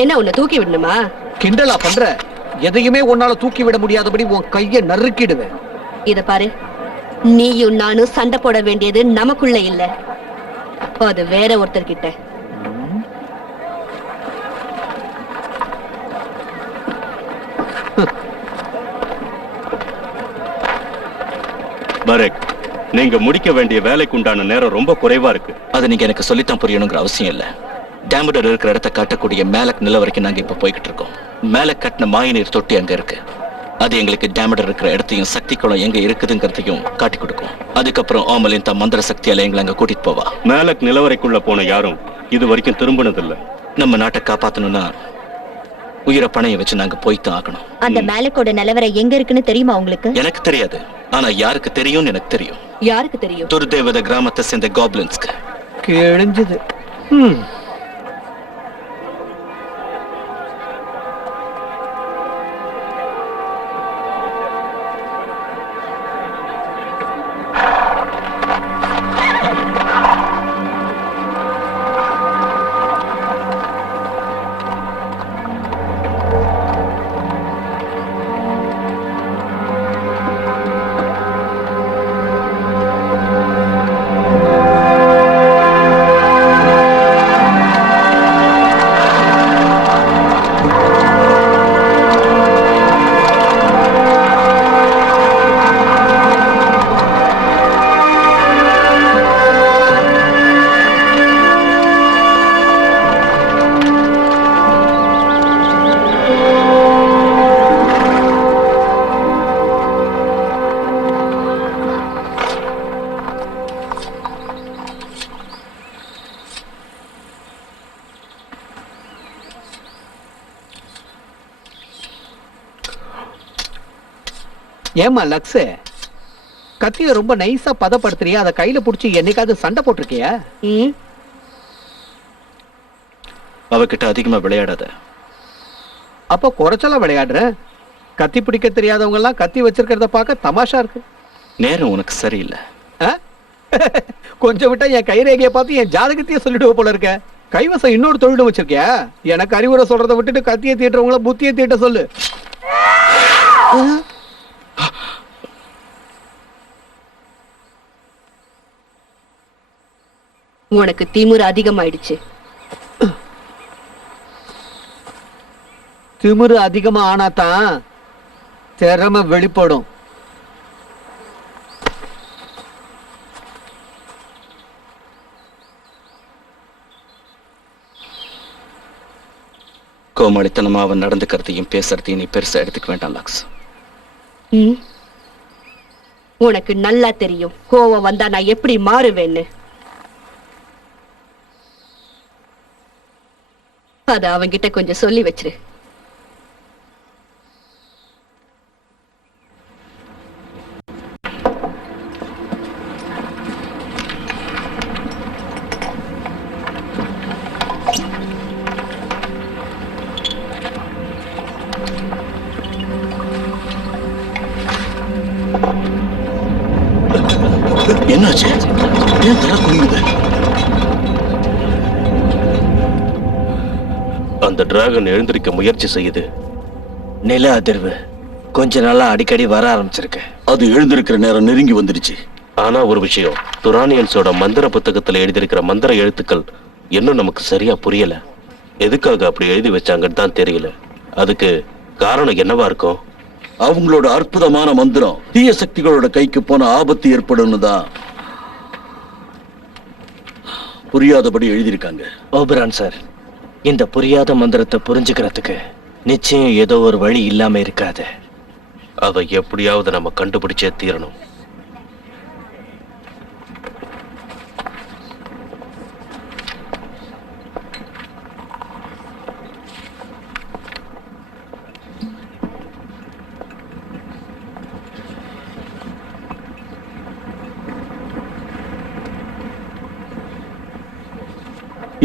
என்ன உன்னை தூக்கி விடணுமா? கிண்டலா பண்ற? எதையுமே உன்னால தூக்கி விட முடியாதபடி உன் கைய நறுக்கிடுவேன். இத பாரு, நீயும் நானும் சண்டை போட வேண்டியது நமக்குள்ள இல்ல, அது வேற ஒருத்தர்கிட்ட. பரேக், நீங்க முடிக்க வேண்டிய வேலைக்கு உண்டான நேரம் ரொம்ப குறைவா இருக்கு. அது நீங்க எனக்கு சொல்லித்தான் புரியணுங்கிற அவசியம் இல்ல. டேமடர் இருக்கிற இடத்த காட்டக்கூடிய மேலக் நில வரைக்கும் நாங்க இப்ப போய்கிட்டு இருக்கோம். மேலக் கட்டின மாயநீர் தொட்டி அங்க இருக்கு. அது எங்களுக்கு டேமடர் இருக்கிற இடத்தையும் சக்தி குளம் எங்க இருக்குதுங்கிறதையும் காட்டி கொடுக்கும். அதுக்கப்புறம் ஓமலின் தம் மந்திர சக்தியால எங்களை அங்க கூட்டிட்டு போவா. மேலக் நிலவரைக்குள்ள போன யாரும் இது வரைக்கும் திரும்பினதில்ல. நம்ம நாட்டை காப்பாத்தணும்னா உயிரை பணைய வச்சு நாங்க போய்தான் ஆகணும். அந்த மேலக்கோட நிலவரை எங்க இருக்குன்னு தெரியுமா உங்களுக்கு? எனக்கு தெரியாது, ஆனா யாருக்கு தெரியும்னு எனக்கு தெரியும். யாருக்கு தெரியும்? துர்தேவத கிராமத்தை சேர்ந்த காப்லின்ஸ்க்கு. கிழிஞ்சது. ஏமா லக்ஸ், கத்திய ரொம்ப நைஸா பதப்படுத்துறியா? அத கையில புடிச்சு என்னைக்காவது சண்டை போட்டிருக்கியா? அவகிட்ட அதிகமா விளையாடாத. அப்ப குறைச்சலா விளையாடுற. கத்தி பிடிக்க தெரியாதவங்க எல்லாம் கத்தி வச்சிருக்கிறத பார்க்க தமாஷா இருக்கு. நேரம் உனக்கு சரியில்லை. ஆ? கொஞ்சம் விட்டா என் கைரேகையை பார்த்து என் ஜாதகத்தையே சொல்லிடுவ போல இருக்க. கைவசம் இன்னொரு தொழிலும் வச்சிருக்கியா? எனக்கு அறிவுரை சொல்றதை விட்டுட்டு கத்தியை தீட்டுறவங்கள புத்தியை தீட்ட சொல்லு. உனக்கு திமிரு அதிகமாயிடுச்சு. திமிரு அதிகமா ஆனாதான் திறமை வெளிப்படும். கோமாளித்தனமா அவன் நடந்துக்கிறதையும் பேசுறதையும் நீ பெருசா எடுத்துக்க வேண்டாம் லாக்ஸ். உனக்கு நல்லா தெரியும் கோவம் வந்தா நான் எப்படி மாறுவேன்னு. அத அவன்கிட்ட கொஞ்சம் சொல்லி வச்சிரு. என்னாச்சு? ஏன் தலை குனியுது? அந்த டிராகன் எழுந்திருக்க முயற்சி செய்யுது. நில அதிர்வு கொஞ்ச நாளா அடிக்கடி வர ஆரம்பிச்சிருக்கு. அது எழுந்திருக்கிற நேரம் நெருங்கி வந்துருச்சு. ஆனா ஒரு விஷயம், துரானியன்ஸோட மந்திர புத்தகத்துல எழுதியிருக்கிற மந்திர எழுத்துக்கள் இன்னும் நமக்கு சரியா புரியல. எதுக்காக அப்படி எழுதி வச்சாங்கன்னு தான் தெரியல. அதுக்கு காரணம் என்னவா இருக்கும்? அவங்களோட அற்புதமான மந்திரம் தீய சக்திகளோட கைக்கு போன ஆபத்து ஏற்படும் தான் புரியாதபடி எழுதியிருக்காங்க. ஓபரான் சார், இந்த புரியாத மந்திரத்தை புரிஞ்சுக்கிறதுக்கு நிச்சயம் ஏதோ ஒரு வழி இல்லாம இருக்காது. அதை எப்படியாவது நம்ம கண்டுபிடிச்சே தீரணும்.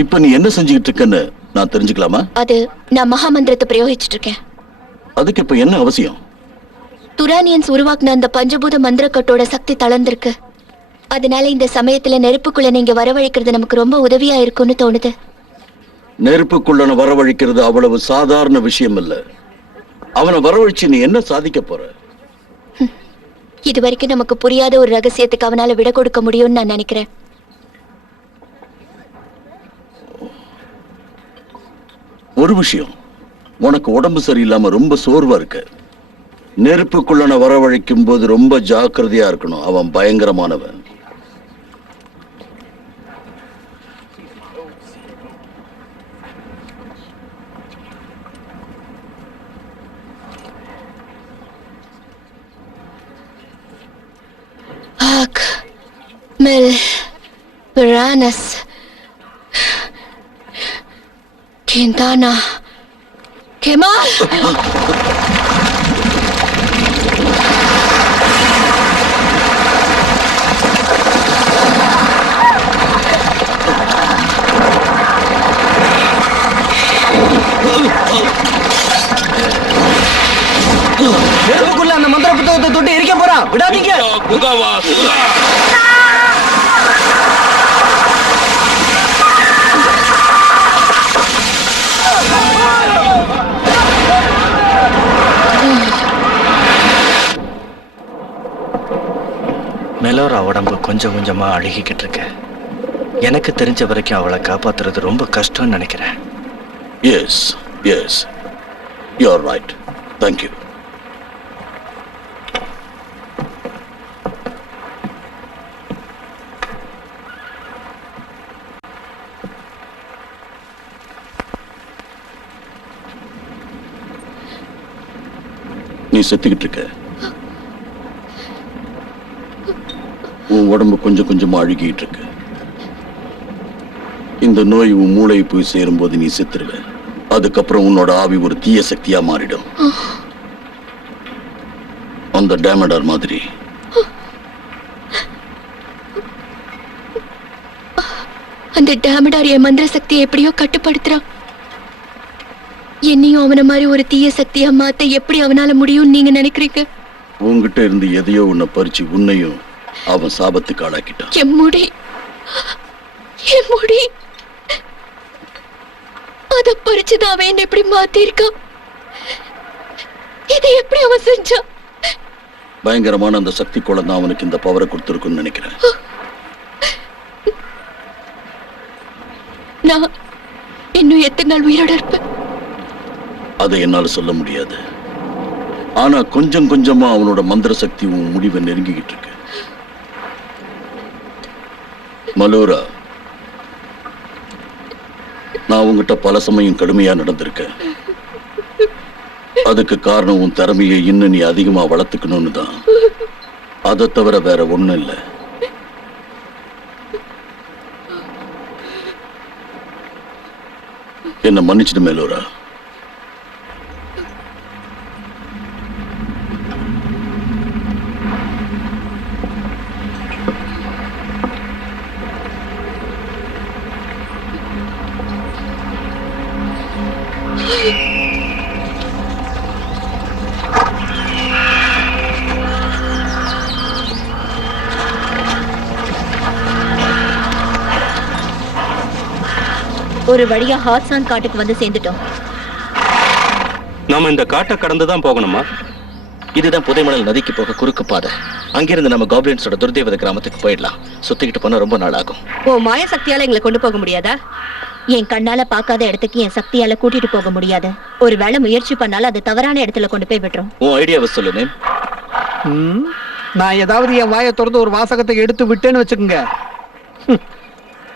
இப்ப நீ என்ன செஞ்சுக்கிட்டு இருக்கன்னு நான் தெரிஞ்சுக்கலாமா? அது நான் மகாமந்திரத்தை பிரயோகிச்சுட்டு இருக்கேன். அதுக்கு இப்ப என்ன அவசியம்? துரானியன்ஸ் உருவாக்குன அந்த பஞ்சபூத மந்திரக்கட்டோட சக்தி தளர்ந்திருக்கு. அதனால இந்த சமயத்துல நெருப்புக்குள்ள நீங்க வரவழைக்கிறது நமக்கு ரொம்ப உதவியா இருக்கும்னு தோணுது. நெருப்புக்குள்ளன வரவழைக்கிறது அவ்வளவு சாதாரண விஷயம் இல்ல. அவனை வரவழைச்சு நீ என்ன சாதிக்க போற? இது வரைக்கும் நமக்கு புரியாத ஒரு ரகசியத்துக்கு அவனால விட கொடுக்க முடியும்னு நான் நினைக்கிறேன். ஒரு விஷயம், உனக்கு உடம்பு சரியில்லாம ரொம்ப சோர்வா இருக்கு. நெருப்புக்குள்ளன வரவழைக்கும் போது ரொம்ப ஜாக்கிரதையா இருக்கணும். அவன் பயங்கரமானவன். Piranhas. Quintana. Kemal! நெருப்புக்குள்ள அந்த மந்திர புத்தகத்தை தொட்டு எரிக்க போறான். விடாதீங்க. மெலோரா உடம்பு கொஞ்சம் கொஞ்சமா அழுகிக்கிட்டு இருக்கு. எனக்கு தெரிஞ்ச வரைக்கும் அவளை காப்பாத்துறது ரொம்ப கஷ்டம்னு நினைக்கிறேன். Yes yes, you are right. Thank you. நீ செத்துக்கிட்டு இருக்க. உன் உடம்பு கொஞ்சம் கொஞ்சமா அழுகிட்டு இருக்கு. இந்த நோய் உன் மூளையை போய் சேரும் போது நீ செத்துருவ. அதுக்கப்புறம் உன்னோட ஆவி ஒரு தீய சக்தியா மாறிடும். அந்த டேமடார் மாதிரி. அந்த டேமடார் என் மந்திர சக்தியை எப்படியோ கட்டுப்படுத்துறான். என்னையும் அவன மாதிரி ஒரு தீய சக்தியா மாத்த எப்படி அவனால முடியும்னு நீங்க நினைக்கிறீங்க? உன்கிட்ட இருந்து எதையோ உன்னை பறிச்சு உன்னையும் அவன் சாபத்துக்கு ஆளாக்கிட்டான். என் முடி அத பறிச்சுதான் அவன் என்ன எப்படி மாத்திருக்கான். இதை எப்படி அவன் செஞ்சான்? பயங்கரமான அந்த சக்தி குழந்தை அவனுக்கு இந்த பவரை கொடுத்துருக்குன்னு நினைக்கிறேன். நான் இன்னும் எத்தனை நாள் உயிரோட இருப்பேன்? அதை என்னால சொல்ல முடியாது. ஆனா கொஞ்சம் கொஞ்சமா அவனோட மந்திர சக்தி உன் முடிவை நெருங்கிக்கிட்டு இருக்கு. மலோரா, நான் உங்ககிட்ட பல சமயம் கடுமையா நடந்திருக்கேன். அதுக்கு காரணம் உன் திறமையை இன்னும் நீ அதிகமா வளர்த்துக்கணும்னு தான். அதை தவிர வேற ஒண்ணும் இல்லை. என்ன மன்னிச்சிடு மேலோரா. ஒரு வழியா ஹாட்சான் காட்டுக்கு வந்து சேர்ந்துட்டோம். நாம இந்த காட்டை கடந்து தான் போகணுமா? இதுதான் புதைமணல் நதிக்கு போக குறுக்கு பாதை. அங்கிருந்து நம்ம காப்ளின்ஸோட துர்தேவதை கிராமத்துக்கு போயிடலாம். சுத்திக்கிட்டு போனா ரொம்ப நாள் ஆகும். ஓ மாய சக்தியால எங்களை கொண்டு போக முடியாதா? என் கண்ணால பார்க்காத இடத்துக்கு என் சக்தியால கூட்டிட்டு போக முடியாது. ஒருவேளை முயற்சி பண்ணாலும் அது தவறான இடத்துல கொண்டு போய் விட்டுரும். உன் ஐடியாவை சொல்லு நேம். நான் ஏதாவது என் வாயை திறந்து ஒரு வாசகத்தை எடுத்து விட்டேன்னு வச்சுக்கோங்க,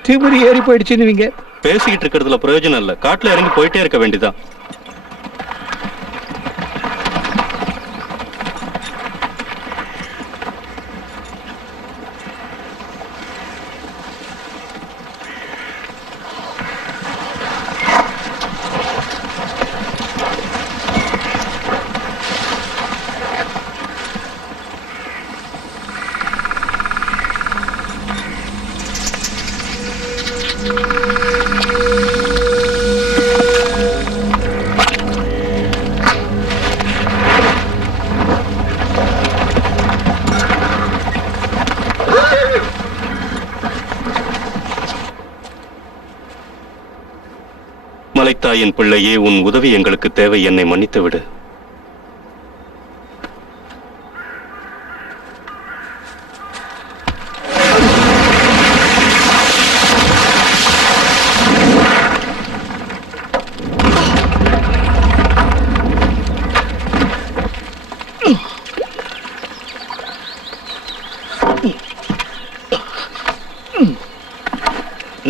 திமிரி ஏறி போயிடுச்சுன்னு. பேசிக்கிட்டு இருக்கிறதுல பிரயோஜனம் இல்ல. காட்டுல இறங்கி போயிட்டே இருக்க வேண்டியதான். மலைத்தாயின் பிள்ளையே, உன் உதவி எங்களுக்கு தேவை. என்னை மன்னித்து விடு.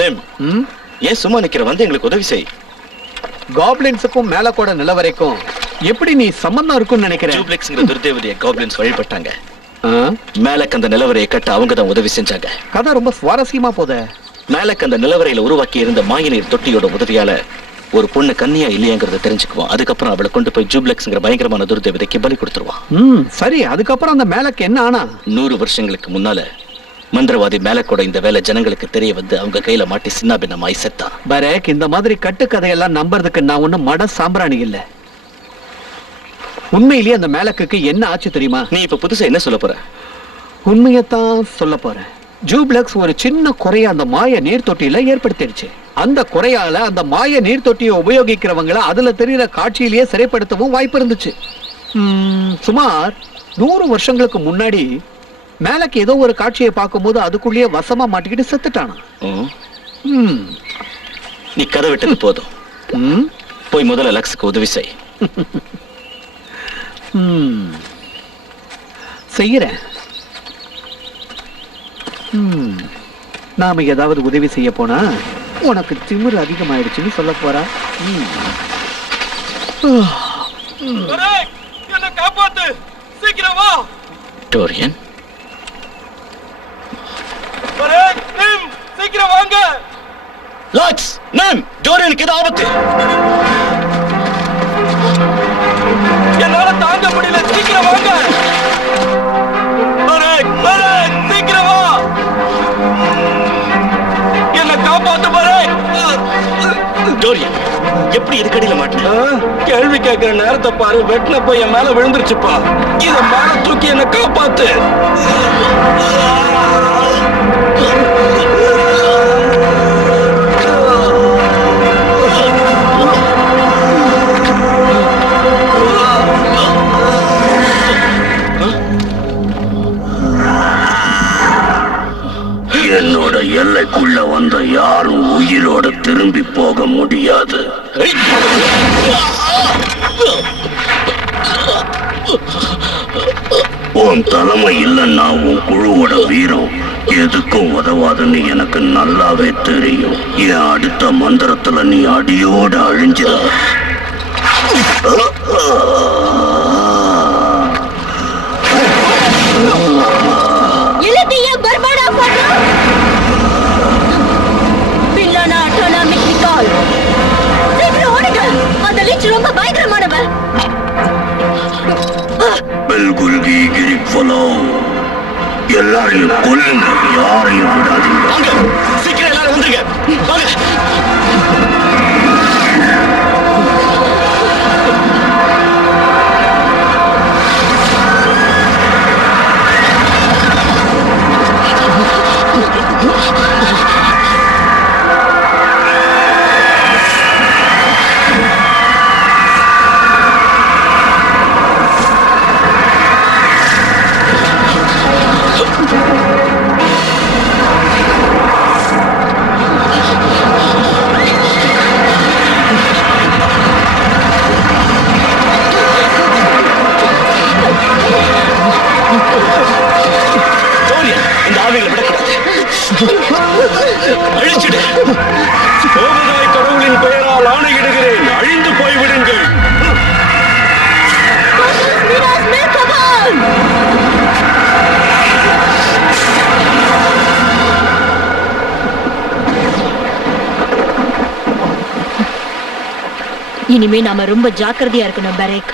நேம், ஏன் சும்மா நிக்கிற? வந்து எங்களுக்கு உதவி செய். காப்ளின்ஸுக்கும் மேலக்கோட நிலவரைக்கும் எப்படி நீ சம்பந்தம் இருக்கும்னு நினைக்கிறேன்? ஜூப்ளெக்ஸ்ங்கிற துர்தேவதையை காப்ளின்ஸ் வழிபட்டாங்க. மேலக்கு அந்த நிலவரையை கட்ட அவங்க தான் உதவி செஞ்சாங்க. கதை ரொம்ப சுவாரஸ்யமா போதே. மேலக்கு அந்த நிலவரையில உருவாக்கி இருந்த மாயநீர் தொட்டியோட உதவியால ஒரு பொண்ணு கன்னியா இல்லையாங்கிறத தெரிஞ்சுக்குவான். அதுக்கப்புறம் அவளை கொண்டு போய் ஜூப்ளெக்ஸ்ங்கிற பயங்கரமான துர்தேவதைக்கு பலி கொடுத்துருவான். சரி, அதுக்கப்புறம் அந்த மேலக்கு என்ன ஆனா? 100 வருஷங்களுக்கு முன்னால மந்திரவாதி மேலக்கோட இந்த வேலை ஜனங்களுக்கு தெரிய வந்து அவங்க கையில மாட்டி சின்னாபின்னமாய் செத்தான். பரேக், இந்த மாதிரி கட்டுக்கதையெல்லாம் நம்புறதுக்கு நான் ஒண்ணும் மட சாம்பிராணி இல்ல. உண்மையிலேயே அந்த மேலக்குக்கு என்ன ஆச்சு தெரியுமா? நீ இப்ப புதுசா என்ன சொல்ல போற? உண்மையத்தான் சொல்ல போறேன். ஜூப்ளெக்ஸ் ஒரு சின்ன குறைய அந்த மாய நீர் தொட்டியில ஏற்படுத்திடுச்சு. அந்த குறையால அந்த மாய நீர் தொட்டியை உபயோகிக்கிறவங்கள அதுல தெரிகிற காட்சியிலேயே சிறைப்படுத்தவும் வாய்ப்பு இருந்துச்சு. சுமார் 100 வருஷங்களுக்கு முன்னாடி மேலக்கு ஏதோ ஒரு காட்சியை பார்க்கும்போது அதுக்குள்ளேயே வசமா மாட்டிக்கிட்டு செத்துட்டானா. நீ கதை விட்டது போதும். போய் முதல்ல லக்ஸுக்கு உதவி செய். செய்யறேன். நாம ஏதாவது உதவி செய்ய போனா உனக்கு திமிரு அதிகமாயிடுச்சுன்னு சொல்ல போறா. என்ன காப்பாத்து, சீக்கிரம் வா. டோரியன், சீக்கிரம் வாங்க. லக்ஸ், நேம், டோரியனுக்கு இது ஆபத்து. என்னால தாங்க முடியல, சீக்கிரம் வாங்க. சீக்கிரம் வா. என்ன காப்பாத்து பரேக். டோரியன், எப்படி இதுக்கடியில மாட்டின? கேள்வி கேட்கிற நேரத்தை பாரு. வெட்டின போய் என் மேல விழுந்துருச்சுப்பா. இத மேல தூக்கி என்ன காப்பாத்து. என்னோட எல்லைக்குள்ள வந்த யாரும் உயிரோட திரும்பி போக முடியாது. உன் தலைமை இல்லைன்னா உன் குழுவோட வீரம் எதுக்கும் உதவாதுன்னு எனக்கு நல்லாவே தெரியும். என் அடுத்த மந்திரத்துல நீ அடியோட அழிஞ்சிட. ரொம்ப பயங்கரமானவன். எல்லாரையும் கொல்லுங்க, யாரையும் விடாதீங்க. சீக்கிரம் எல்லாரும் வந்துருங்க. டோரியன், இந்த ஆவிகளை விடக்கூடாது. அழிச்சிடு. கோபதாய் கடவுளின் பெயரால் ஆணையிடுகிறேன், அழிந்து போய்விடுங்கள். இனிமே நாம ரொம்ப ஜாக்கிரதையா இருக்கணும் பெரேக்.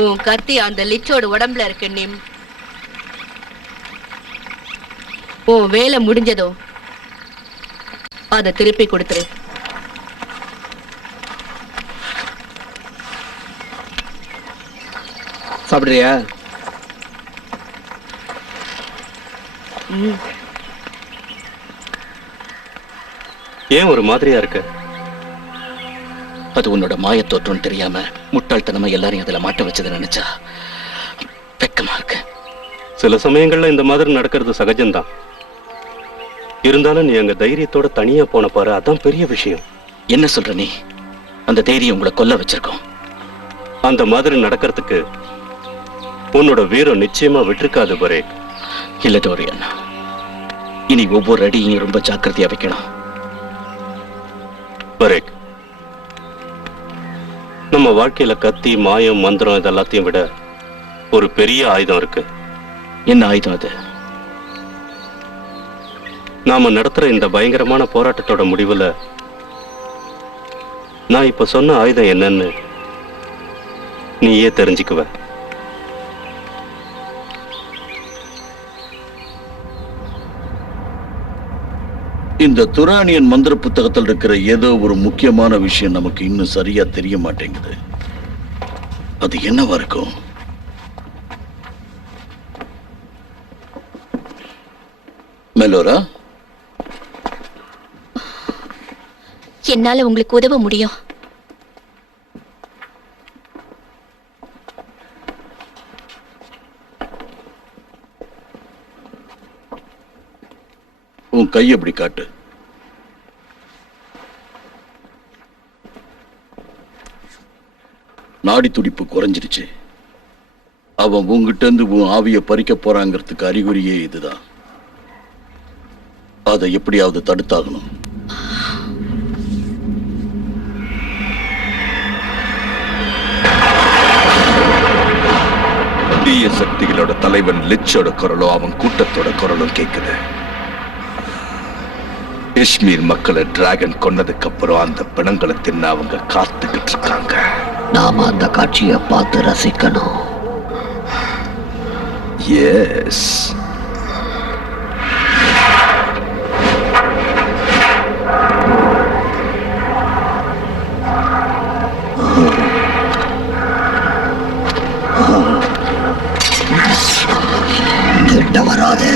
உன் கத்தி அந்த லிச்சோட உடம்புல இருக்கு நிம். உன் வேலை முடிஞ்சதோ அதை திருப்பி கொடுத்துரு. சாப்பிடுறியா? ஏன் ஒரு மாதிரியா இருக்கு? அது உன்னோட மாயத்தோற்றம் தெரியாம முட்டாள்தனமா எல்லாரையும் அதுல மாட்ட வச்சதை நினைச்சா வெக்கமா இருக்கு. சில சமயங்கள்ல இந்த மாதிரி நடக்கிறது சகஜம்தான். இருந்தாலும் நீ அங்க தைரியத்தோட தனியா போன பாரு, அதான் பெரிய விஷயம். என்ன சொல்ற நீ? அந்த தைரியம் உங்களை கொல்ல வச்சிருக்கோம். அந்த மாதிரி நடக்கிறதுக்கு உன்னோட வீரம் நிச்சயமா விட்டுருக்காது பரேக். இல்ல டோரியன், இனி ஒவ்வொரு அடியும் ரொம்ப ஜாக்கிரதையா வைக்கணும். பரேக், நம்ம வாழ்க்கையில கத்தி, மாயம், மந்திரம் இதெல்லாத்தையும் விட ஒரு பெரிய ஆயுதம் இருக்கு. என்ன ஆயுதம் அது? நாம நடத்துற இந்த பயங்கரமான போராட்டத்தோட முடிவுல நான் இப்ப சொன்ன ஆயுதம் என்னன்னு நீயே தெரிஞ்சுக்குவ. இந்த துரானியன் மந்திர புத்தகத்தில் இருக்கிற ஏதோ ஒரு முக்கியமான விஷயம் நமக்கு இன்னும் சரியா தெரிய மாட்டேங்குது. அது என்னவா இருக்கும்? மெலோரா, என்னால உங்களுக்கு உதவ முடியும். உன் கை எப்படி காட்டு. நாடி துடிப்பு குறைஞ்சிருச்சு. அவன் உங்ககிட்ட இருந்து உன் ஆவிய பறிக்க போறாங்கிறதுக்கு அறிகுறியே இதுதான். அதை எப்படியாவது தடுத்தாகணும். தீய சக்திகளோட தலைவன் லிச்சோட குரலும் அவன் கூட்டத்தோட குரலும் கேக்குது. காஷ்மீர் மக்களை டிராகன் கொன்னதுக்கு அப்புறம் அந்த பிணங்களை தின்ன அவங்க காத்துக்கிட்டு இருக்காங்க. நாம அந்த காட்சியை பார்த்து ரசிக்கணும். எஸ், கிட்ட வராது.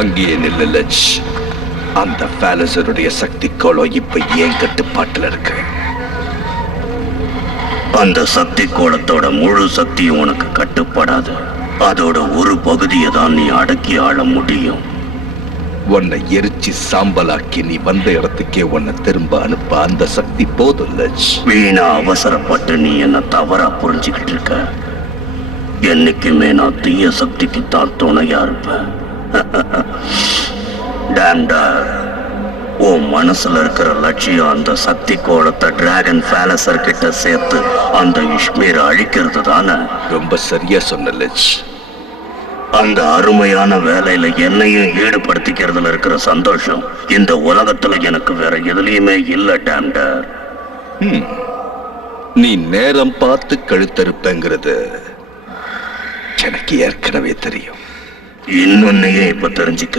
அங்கேயே நில்ல லட்ச். அந்த பேலசருடைய சக்தி கோலம் இப்ப ஏன் கட்டுப்பாட்டுல இருக்கு? அந்த சக்தி கோலத்தோட முழு சக்தியும் உனக்கு கட்டுப்படாது. அதோட ஒரு பகுதியை தான் நீ அடக்கி ஆள முடியும். உன்னை எரிச்சு சாம்பலாக்கி நீ வந்த இடத்துக்கே உன்னை திரும்ப அனுப்ப அந்த சக்தி போதும் லட்ச். வீணா அவசரப்பட்டு நீ என்ன தவறா புரிஞ்சுக்கிட்டு இருக்க. என்னைக்குமே நான் தீய சக்திக்கு தான் துணையா இருப்பேன். டேம்டர், உன் மனசுல இருக்கிற லட்சியம் அந்த சக்தி கோலத்தை டிராகன் பேலசர் கிட்ட சேர்த்து அந்த இஷ்மீரை அழிக்கிறது தானே? ரொம்ப சரியா சொன்ன லட்ச். அந்த அருமையான வேலையில என்னையும் ஈடுபடுத்திக்கிறதுல இருக்கிற சந்தோஷம் இந்த உலகத்துல எனக்கு வேற எதுலயுமே இல்ல டேம்டர். நீ நேரம் பார்த்து கழுத்தறுப்பங்கிறது எனக்கு ஏற்கனவே தெரியும். இன்னொன்னையே இப்ப தெரிஞ்சுக்க.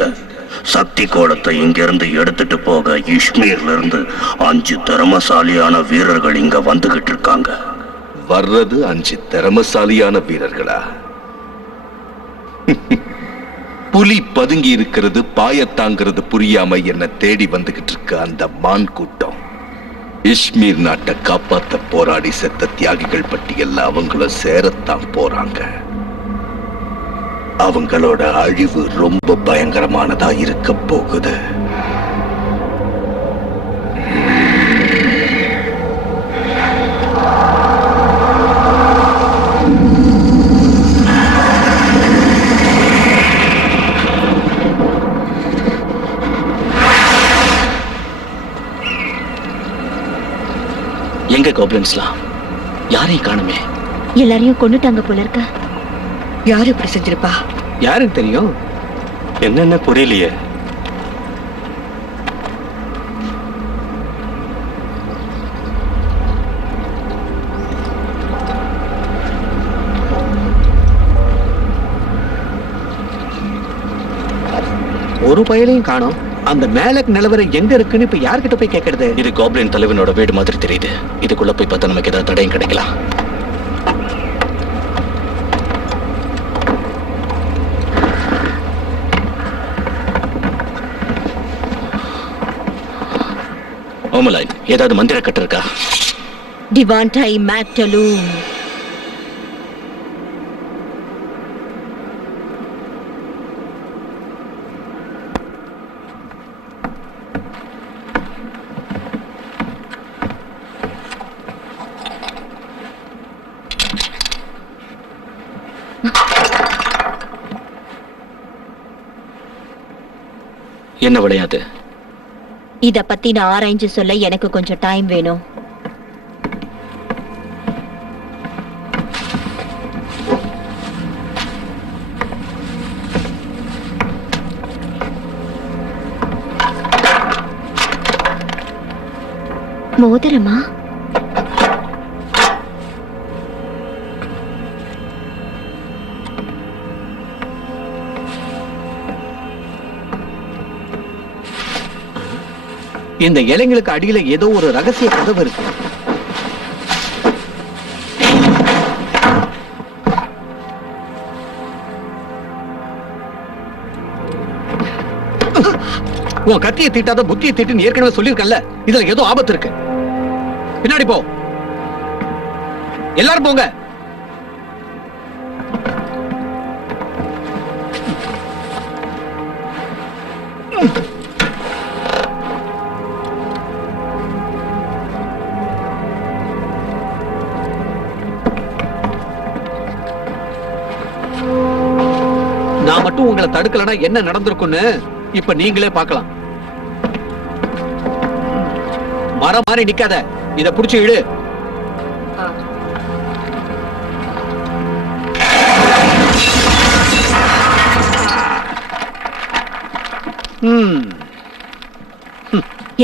சக்தி கோலத்தை இங்கிருந்து எடுத்துட்டு போக இஷ்மீர்ல இருந்து 5 திறமசாலியான வீரர்கள் இங்க வந்துகிட்டு இருக்காங்க. வர்றது 5 திறமசாலியான வீரர்களா? புலி பதுங்கி இருக்கிறது பாயத்தாங்கிறது புரியாம என்ன தேடி வந்துகிட்டு இருக்க அந்த மான் கூட்டம் இஷ்மீர் நாட்டை காப்பாத்த போராடி செத்த தியாகிகள் பட்டியல்ல அவங்களும் சேரத்தான் போறாங்க. அவங்களோட அழிவு ரொம்ப பயங்கரமானதா இருக்க போகுது. எங்க கோப்ளின்ஸ்லாம் யாரையும் காணுமே. எல்லாரையும் கொண்டுட்டாங்க போல இருக்க. யாரு இப்படி செஞ்சிருப்பா? யாருக்கு தெரியும்? என்னென்ன புரியலையே. ஒரு பயலையும் காணோம். அந்த மேலக் நிலவரம் எங்க இருக்குன்னு இப்ப யார்கிட்ட போய் கேட்கறது? இது கோப்ளின் தலைவனோட வீடு மாதிரி தெரியுது. இதுக்குள்ள போய் பார்த்தா நமக்கு ஏதாவது தடையும் கிடைக்கலாம். ஓமலாய், ஏதாவது மந்திர கட்டு இருக்கா? டிவான்டை மேக்டலூ. என்ன விளையாது? இத பத்தி நான் ஆராய்ஞ்சு சொல்ல எனக்கு கொஞ்சம் டைம் வேணும். மோதிரமா? இந்த இலைங்களுக்கு அடியில ஏதோ ஒரு ரகசிய கதவு இருக்கு. உன் கத்தியை தீட்டாத புத்தியை தீட்டுன்னு ஏற்கனவே சொல்லியிருக்கல. இதுல ஏதோ ஆபத்து இருக்கு. பின்னாடி போ. எல்லாரும் போங்க. நான் மட்டும் உங்களை தடுக்கலனா என்ன நடந்திருக்குன்னு இப்ப நீங்களே பார்க்கலாம். மரம் மாதிரி நிக்காத. இத புடிச்சு இழு.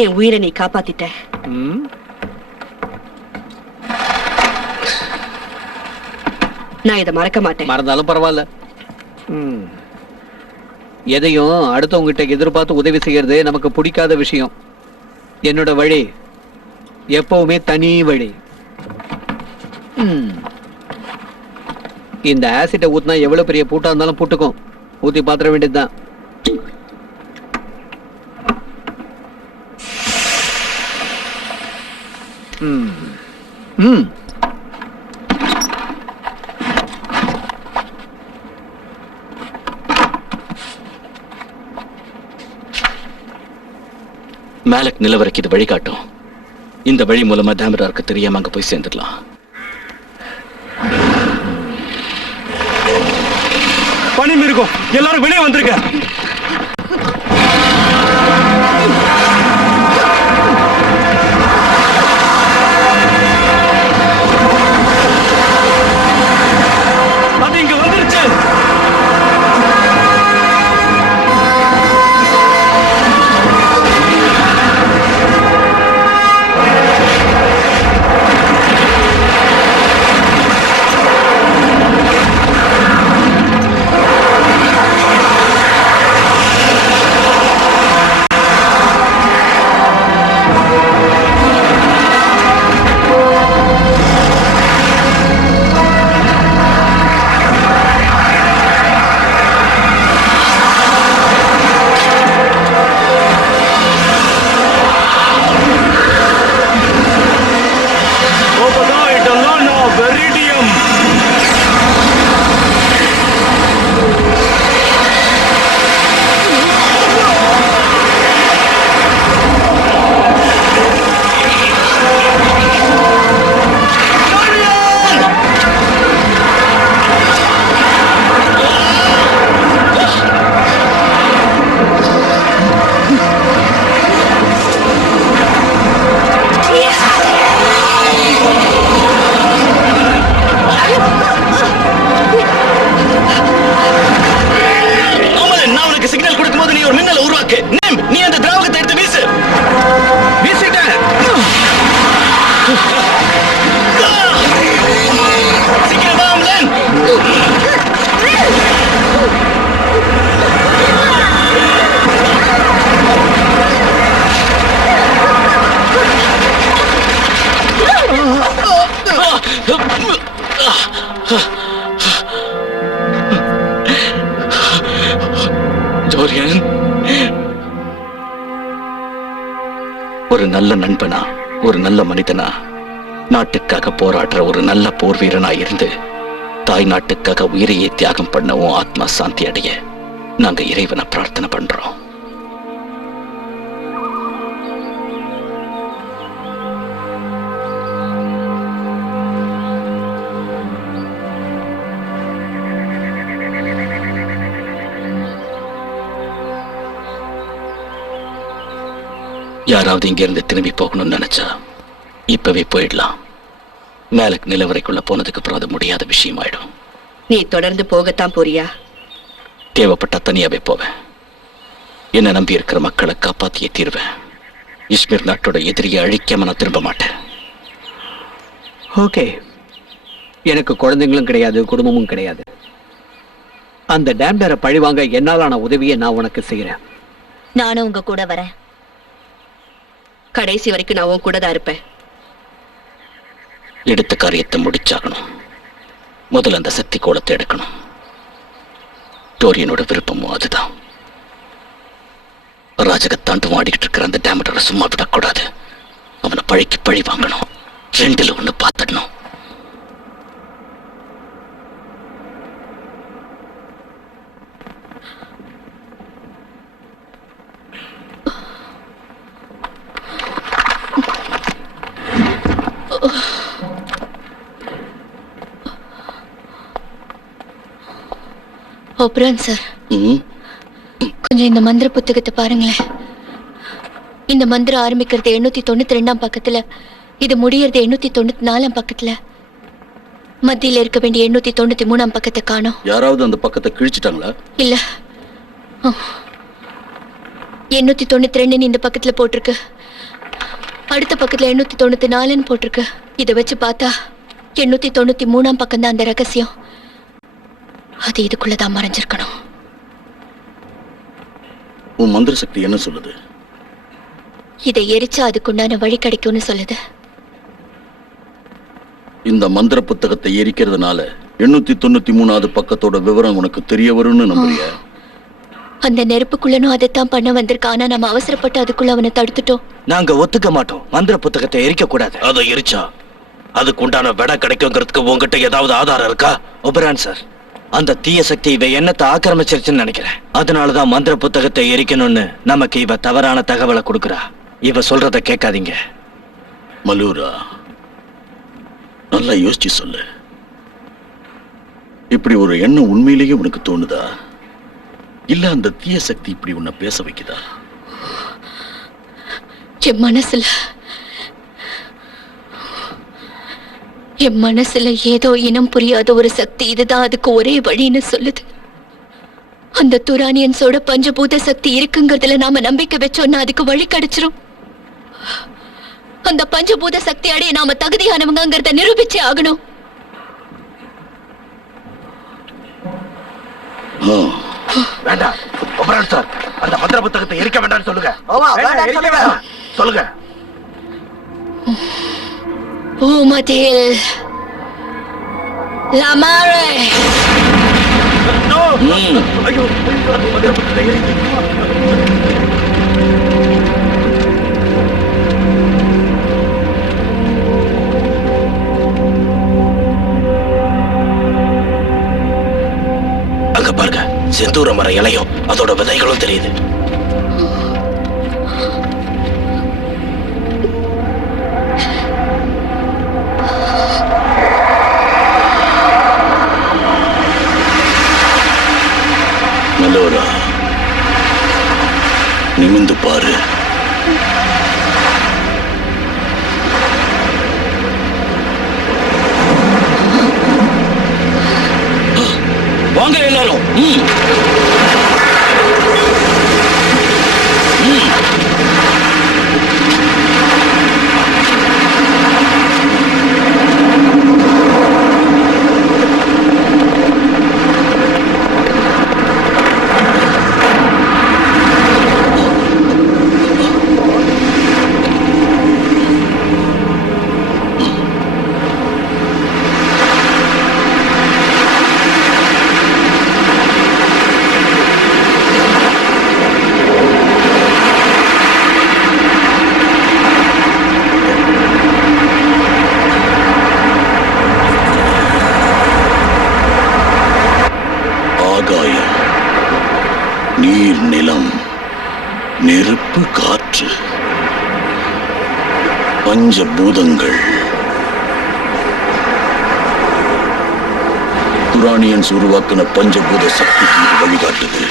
என் உயிரை நீ காப்பாத்திட்ட. நான் இதை மறக்க மாட்டேன். மறந்தாலும் பரவாயில்ல. எதையும் அடுத்தவங்கிட்ட எதிர்பார்த்து உதவி செய்யறது நமக்கு பிடிக்காத விஷயம். என்னோட வழி எப்பவுமே தனி வழி. இந்த ஆசிட்டை ஊத்தினா எவ்வளவு பெரிய பூட்டா இருந்தாலும் பூட்டுக்கும். ஊத்தி பாத்திர வேண்டியதுதான். மேலக் நிலவரைக்கு இது வழிகாட்டும். இந்த வழி மூலமா டேமராருக்கு தெரியாம அங்க போய் சேர்ந்துடலாம். பனி மிருகம் எல்லாரும் வெளியே வந்திருக்க. அது இங்க வந்துருச்சு. ஒரு நல்ல நண்பனா, ஒரு நல்ல மனிதனா, நாட்டுக்காக போராடுற ஒரு நல்ல போர் வீரனா இருந்து தாய் நாட்டுக்காக உயிரையே தியாகம் பண்ணவும் ஆத்மா சாந்தி அடைய நாங்க இறைவனை பிரார்த்தனை பண்றோம். யாராவது இங்க இருந்து திரும்பி போகணும்னு நினைச்சா இப்பவே போயிடலாம். மேலுக்கு நிலவரைக்குள்ள போனதுக்கு அப்புறம் அது முடியாத விஷயமாயிடும். நீ தொடர்ந்து போகத்தான் போறியா? தேவைப்பட்டா தனியாவே போவேன். என்ன நம்பி இருக்கிற மக்களை காப்பாத்தியே தீர்வேன். இஸ்மீர் நாட்டோட எதிரியை அழிக்காம நான் திரும்ப மாட்டேன். ஓகே, எனக்கு குழந்தைங்களும் கிடையாது, குடும்பமும் கிடையாது. அந்த டேம்டரை பழிவாங்க என்னாலான உதவியை நான் உனக்கு செய்யறேன். நானும் உங்க கூட வரேன். கடைசி வரைக்கும் நான் உன் கூட தான் இருப்பேன். எடுத்த காரியத்தை முடிச்சாகணும். முதல்ல அந்த சக்தி கோலத்தை எடுக்கணும். டோரியனோட விருப்பமும் அதுதான். ராஜகத்தாண்டு ஆடிக்கிட்டு இருக்கிற அந்த டேமடரை சும்மா விடக்கூடாது. அவனை பழிக்கு பழி வாங்கணும். ரெண்டுல ஒண்ணு பார்த்துடணும். ஓப்ரான் சார், ம், கொஞ்சம் இந்த மந்திர புத்தகத்தை பாருங்களேன். இந்த மந்திரம் ஆரம்பிக்கிறது 892 பக்கத்துல, இது முடியறது 894 பக்கத்துல, மத்தியில இருக்க வேண்டிய 893 பக்கத்தை காணோம். யாராவது அந்த பக்கத்தை கிழிச்சிட்டாங்களா? இல்ல, 892 இந்த பக்கத்துல போட்டிருக்கு. அடுத்த பக்கத்துல 894 போட்டிருக்கு. இதை வச்சு பார்த்தா 893 பக்கம் தான் அந்த ரகசியம். அது இதுக்குள்ளதான் மறைஞ்சிருக்கணும். உன் மந்திர சக்தி என்ன சொல்லுது? இதை எரிச்சா அதுக்குண்டான வழி கிடைக்கும்னு சொல்லுது. இந்த மந்திர புத்தகத்தை எரிக்கிறதுனால 893வது பக்கத்தோட விவரம் உனக்கு தெரிய வரும்னு நம்புறியா? அந்த நெருப்புக்குள்ளனும் அதைத்தான் பண்ண வந்திருக்கான். ஆனா நம்ம அவசரப்பட்டு அதுக்குள்ள அவனை தடுத்துட்டோம். நாங்க ஒத்துக்க மாட்டோம். மந்திர புத்தகத்தை எரிக்க கூடாது. அதை எரிச்சா அதுக்கு உண்டான விட கிடைக்குங்கிறதுக்கு உங்ககிட்ட ஏதாவது ஆதாரம் இருக்கா? ஒபரான் சார், அந்த தீய சக்தி இவ எண்ணத்தை ஆக்கிரமிச்சிருச்சுன்னு நினைக்கிறேன். அதனாலதான் மந்திர புத்தகத்தை எரிக்கணும்னு நமக்கு இவ தவறான தகவலை கொடுக்குறா. இவ சொல்றத கேட்காதீங்க. மலூரா, நல்லா யோசிச்சு சொல்லு. இப்படி ஒரு எண்ணம் உண்மையிலேயே உனக்கு தோணுதா? இல்ல அந்த தீய சக்தி இப்படி உன்னை பேச வைக்குதா? என் மனசுல ஏதோ இனம் புரியாத ஒரு சக்தி இதுதான் அதுக்கு ஒரே வழின்னு சொல்லுது. அந்த துரானியன்ஸோட பஞ்சபூத சக்தி இருக்குங்கிறதுல நாம நம்பிக்கை வச்சோம்னா அதுக்கு வழி கிடைச்சிரும். அந்த பஞ்சபூத சக்தி அடைய நாம தகுதியானவங்கிறத நிரூபிச்சே ஆகணும். வேண்டாம் ஒபரான் சார், அந்த மந்திர புத்தகத்தை எரிக்க வேண்டாம்னு சொல்லுங்க. சொல்லுங்க. பூமதில் லமாரே. ஐயோ, மந்திர புத்தகத்தை எரிக்க. அங்க பாருங்க, செந்தூர மர இலையும் அதோட விதைகளும் தெரியுது. மலோரா, நிமிந்து பாரு. வாங்க எல்லாரும். நீர், நிலம், நெருப்பு, காற்று, பஞ்சபூதங்கள். குரானியன்ஸ் உருவாக்கின பஞ்சபூத சக்திக்கு இது வழிகாட்டுது.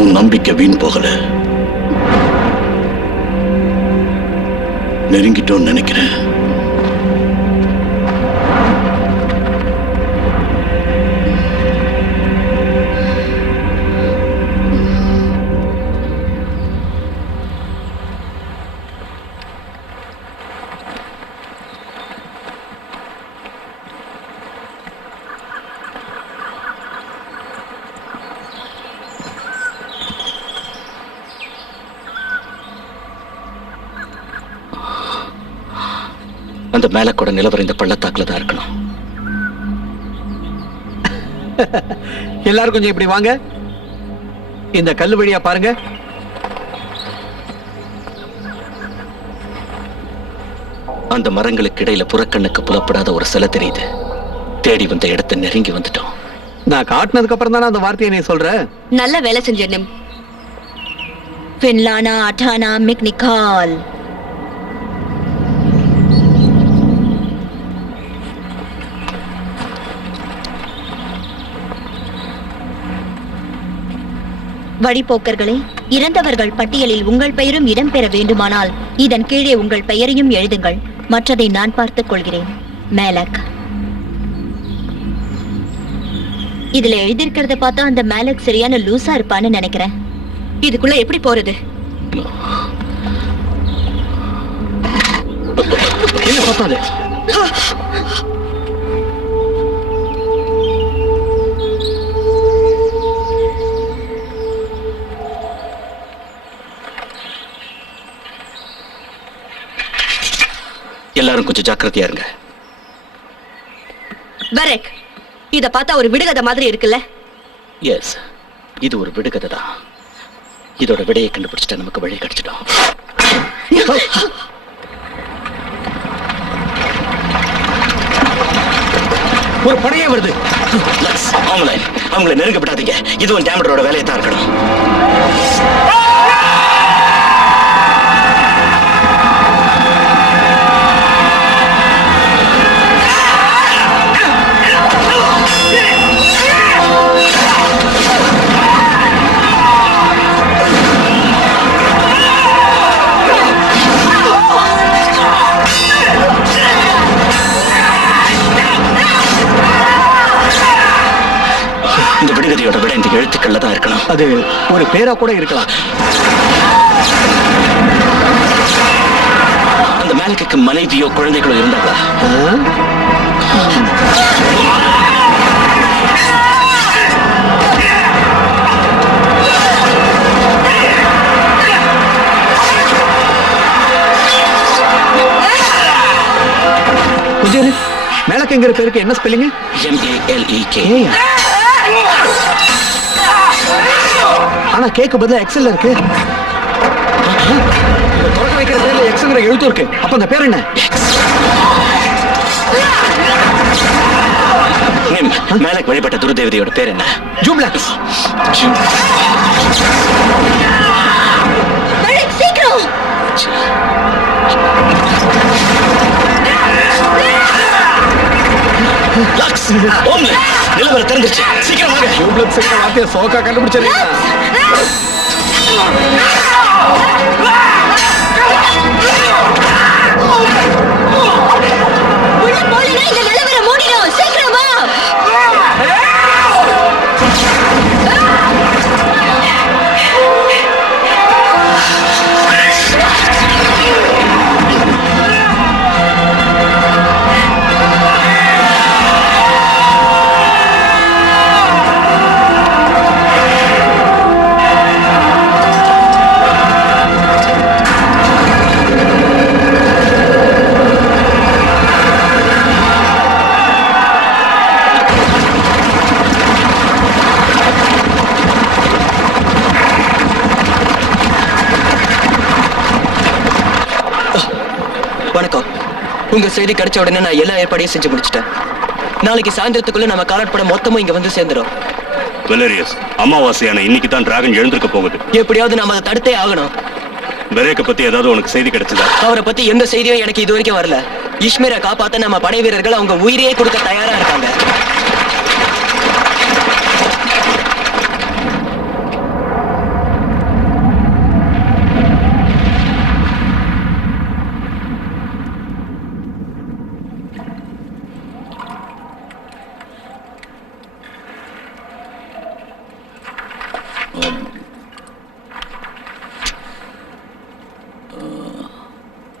உன் நம்பிக்கை வீண் போகல. நெருங்கிட்டோன்னு நினைக்கிறேன். அந்த மேல கூட நிலவரம் இந்த பள்ளத்தாக்குல தான் இருக்கணும். எல்லாரும் கொஞ்சம் இப்படி வாங்க. இந்த கல்லு வழியா பாருங்க. அந்த மரங்களுக்கு இடையில புறக்கண்ணுக்கு புலப்படாத ஒரு சிலை தெரியுது. தேடி வந்த இடத்தை நெருங்கி வந்துட்டோம். நான் காட்டினதுக்கு அப்புறம் தானே அந்த வார்த்தையை நீ சொல்ற. நல்ல வேலை செஞ்ச நிம். பின்லானா அட்டானா மிக்னிகால். வழிபோக்கர்களே, இறந்தவர்கள் பட்டியலில் உங்கள் பெயரும் இடம்பெற வேண்டுமானால் இதன் கீழே உங்கள் பெயரையும் எழுதுங்கள். மற்றதை நான் பார்த்துக் கொள்கிறேன். மேலக். இதுல எழுதியிருக்கிறத பார்த்தா அந்த மேலக் சரியான லூசா இருப்பான்னு நினைக்கிறேன். இதுக்குள்ள எப்படி போறது? என்ன பார்த்தாது? எல்லாரும் கொஞ்சம் ஜாக்கிரதையா இருங்க. பரக், இத பார்த்தா ஒரு விடுகதை மாதிரி இருக்குல்ல? எஸ், இது ஒரு விடுகதை தான். இதோட விடையை கண்டுபிடிச்சிட்டா நமக்கு வழி கிடைச்சிடும். ஒரு படையே வருது. அவங்கள நெருங்கப்படாதீங்க. இதுவும் டேமரோட வேலையை தான் இருக்கணும். இந்த விடுகதையோட விட இந்த எழுத்துக்கள்ல தான் இருக்கணும். அது ஒரு பேரா கூட இருக்கலாம். அந்த மேலக்கு மனைவியோ குழந்தைகளோ இருந்தாங்களா? கொஞ்சம் மேலக்குங்கிற பேருக்கு என்ன ஸ்பெல்லிங்? MALEK. ஆனா கேக்கு பதிலா எக்ஸல் இருக்கு. தொடக்க வைக்கிற பேர்ல எக்ஸ்ங்கிற எழுத்து இருக்கு. அப்ப அந்த பேர் என்ன? மேலக் வழிபட்ட துருதேவதையோட பேர் என்ன? ஜூப்ளக்ஸ். சீக்கிரம். நிலவரம் தெரிஞ்சிருச்சு. சீக்கிரம் வாங்க. ஜூப்ளக்ஸ் வார்த்தையை சோக்கா கண்டுபிடிச்சிருக்கீங்க. உள்ள போலனா இந்த நிலவரம் மூடிடும். சீக்கிரம் வா. உங்க செய்தி கிடைச்ச உடனே நான் எல்லா ஏற்பாடையும் செஞ்சு முடிச்சிட்டேன். நாளைக்கு சாயந்தரத்துக்குள்ள நம்ம காலாட்பட மொத்தமும் இங்க வந்து சேர்ந்துரும். வெலேரியஸ், அமாவாசையான இன்னைக்கு தான் டிராகன் எழுந்திருக்க போகுது. எப்படியாவது நாம அதை தடுத்தே ஆகணும். வெரேக்க பத்தி ஏதாவது உனக்கு செய்தி கிடைச்சதா? அவரை பத்தி எந்த செய்தியும் எனக்கு இது வரைக்கும் வரல. இஷ்மீரை காப்பாத்த நம்ம படை வீரர்கள் அவங்க உயிரையே கொடுக்க தயாரா இருக்காங்க.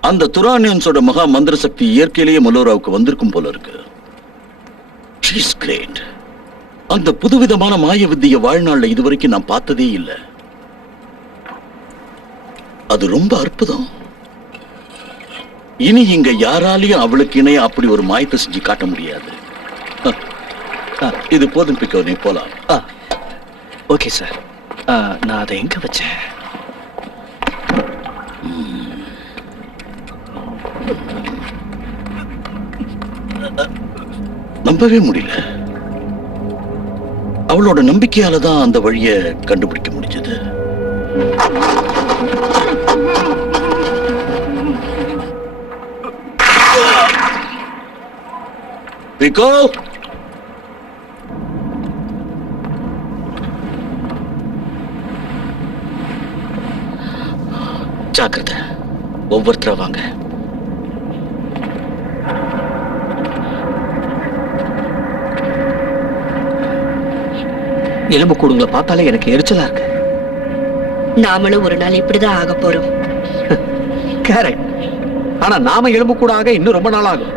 அந்த துரானியன்ஸோட மகா மந்திர சக்தி இயற்கையிலேயே மல்லோராவுக்கு வந்திருக்கும் போல இருக்கு. She is great. அந்த புதுவிதமான மாய வித்திய வாழ்நாள்ல இதுவரைக்கும் நான் பார்த்ததே இல்லை. அது ரொம்ப அற்புதம். இனி இங்க யாராலையும் அவளுக்கு இணைய அப்படி ஒரு மாயத்தை செஞ்சு காட்ட முடியாது. இது போதும் பிக்கோ, நீ போலாம். Okay sir. நான் அதை எங்க வச்சேன்? நம்பவே முடியல. அவளோட நம்பிக்கையால தான் அந்த வழியை கண்டுபிடிக்க முடிஞ்சது. பிகோ, ஜாக்கிரதை. ஒவ்வொருத்தரா வாங்க. எலும்பு கூடுங்களை பார்த்தாலே எனக்கு எரிச்சலா இருக்கு. நாமளும் ஒரு நாள் இப்படிதான் ஆக போறோம். கரெக்ட். ஆனா நாம எலும்பு கூட ஆக இன்னும் ரொம்ப நாள் ஆகும்.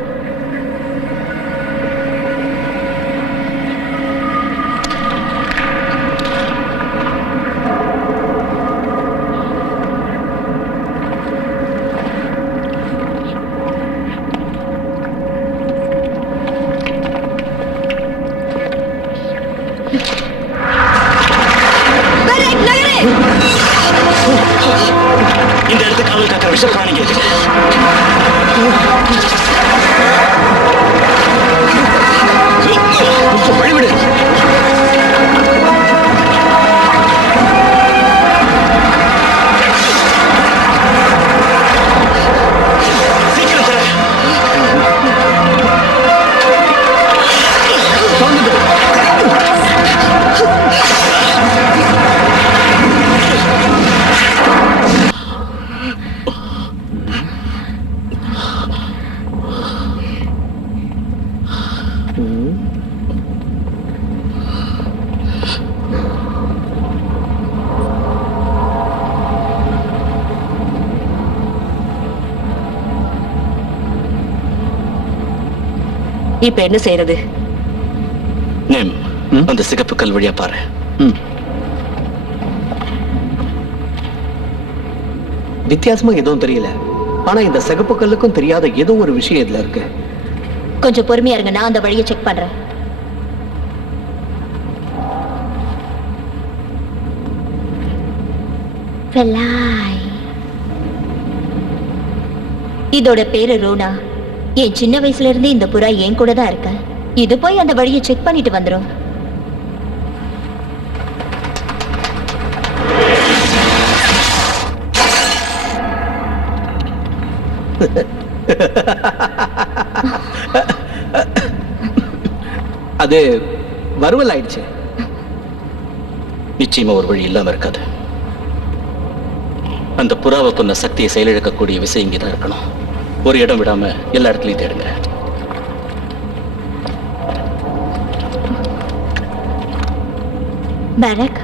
இந்த இடத்துக்கு காவல் காக்கிற விஷப்பிராணிங்க இருக்கு. கொஞ்சம் வழிவிடு. சீக்கிரம் சார். இப்ப என்ன செய்யறது? நேம், அந்த சிகப்பு கல் வழியா பாரு. வித்தியாசமா எதுவும் தெரியல. ஆனா இந்த சிகப்பு கல்லுக்கும் தெரியாத ஏதோ ஒரு விஷயம் இதுல இருக்கு. கொஞ்சம் பொறுமையா இருங்க, நான் அந்த வழியை செக் பண்றேன். இதோட பேரு ரோனா. என் சின்ன வயசுல இருந்து இந்த புறா என் கூட தான் இருக்க. இது போய் அந்த வழியை செக் பண்ணிட்டு வந்துரும். அது வறுவல் ஆயிடுச்சு. நிச்சயமா ஒரு வழி இல்லாம இருக்காது. அந்த புறாவை கொன்ன சக்தியை செயலிழக்கக்கூடிய விஷயம் இங்கதான் இருக்கணும். ஒரு இடம் விடாம எல்லா இடத்துலயும் தேடுங்க. பரக்,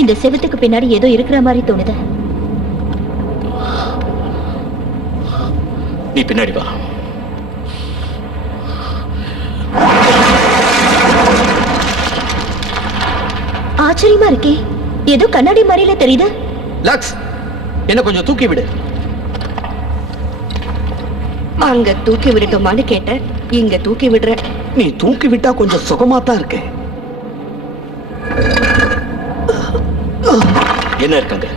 இந்த செவத்துக்கு பின்னாடி ஏதோ இருக்கிற மாதிரி தோணுது. நீ பின்னாடி வா. ஆச்சரியமா இருக்கே, ஏதோ கண்ணாடி மாதிரில தெரியுது. லக்ஸ், என்ன கொஞ்சம் தூக்கி விடு. அங்க தூக்கி விடட்டுமான்னு கேட்ட, இங்க தூக்கி விடுற. நீ தூக்கி விட்டா கொஞ்சம் சுகமா தான் இருக்கு. என்ன இருக்காங்க?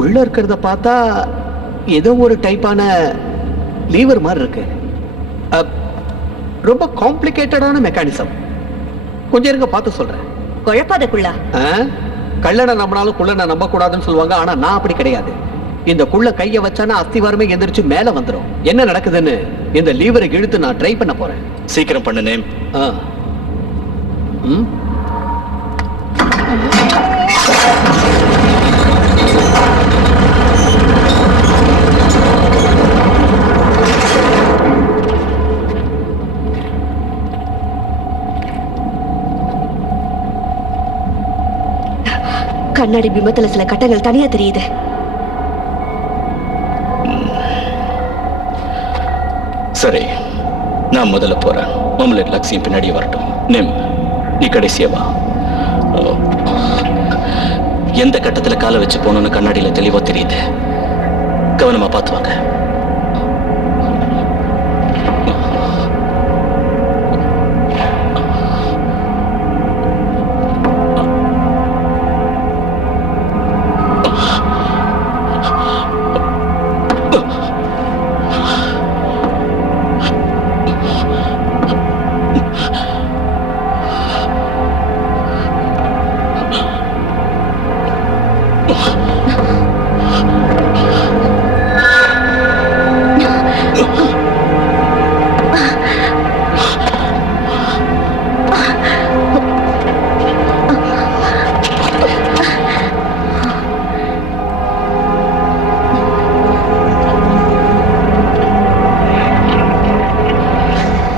உள்ள இருக்கிறத பார்த்தா ஏதோ ஒரு டைப்பான லீவர் மாதிரி இருக்கு. ரொம்ப காம்ப்ளிகேட்டடான மெக்கானிசம். கொஞ்சம் இருங்க பார்த்து சொல்றேன். குழப்பாதக்குள்ளா கள்ளனை நம்பினாலும் குள்ளனை நம்ப கூடாதுன்னு சொல்லுவாங்க. ஆனா நான் அப்படி கிடையாது. இந்த குள்ள கைய வச்சானா அஸ்திவாரமே எந்திரிச்சு மேல வந்துடும். என்ன நடக்குதுன்னு இந்த லீவரை இழுத்து நான் ட்ரை பண்ண போறேன். சீக்கிரம் பண்ணு நேம். கண்ணாடி பிம்பத்துல சில கட்டங்கள் தனியா தெரியுது. சரி, நான் முதல்ல போறேன். மாமலர் லக்ஷ்மி பின்னாடி வரட்டும். நேம், நீ கடைசியா வா. எந்த கட்டத்துல காலை வச்சு போகணும்னு கண்ணாடியில தெளிவா தெரியுது. கவனமா பார்த்து வாங்க.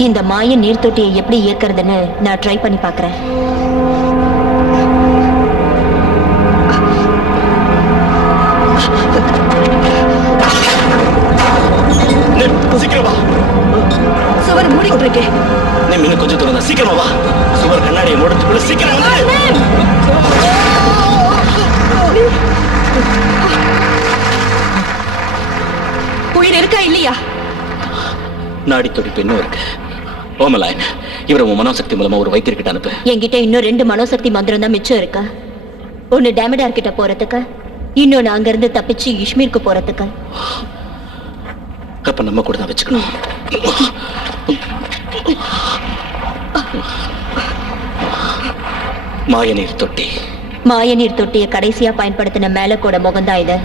இந்த மாய நீர் தொட்டியை எப்படி இயக்கிறதுன்னு நான் ட்ரை பண்ணி பார்க்கறேன். சீக்கிரம் வா. சுவர் மூடிட்டு இருக்கேன். நேம், இன்னும் கொஞ்சம் தூரம் தான். சீக்கிரமா வா. சுவர் கண்ணாடியை மூடுறதுக்குள்ள சீக்கிரம் வந்து. உயிர் இருக்கா இல்லையா? நாடி துடிப்பு இன்னும் இருக்கு. ஓமலாயன், இவரை உன் மனோசக்தி மூலமா ஒரு வைத்தியர்கிட்ட அனுப்பு. என்கிட்ட இன்னும் 2 மனோசக்தி மந்திரம் தான் மிச்சம் இருக்கு. ஒன்னு டேமடார் கிட்ட போறதுக்கு, இன்னொன்னு அங்க இருந்து தப்பிச்சு இஷ்மீருக்கு போறதுக்கு. அப்ப நம்ம கூட தான் வச்சுக்கணும். மாயநீர் தொட்டி. மாயநீர் தொட்டியை கடைசியா பயன்படுத்தின மேலக்கோட முகம்தான் இது.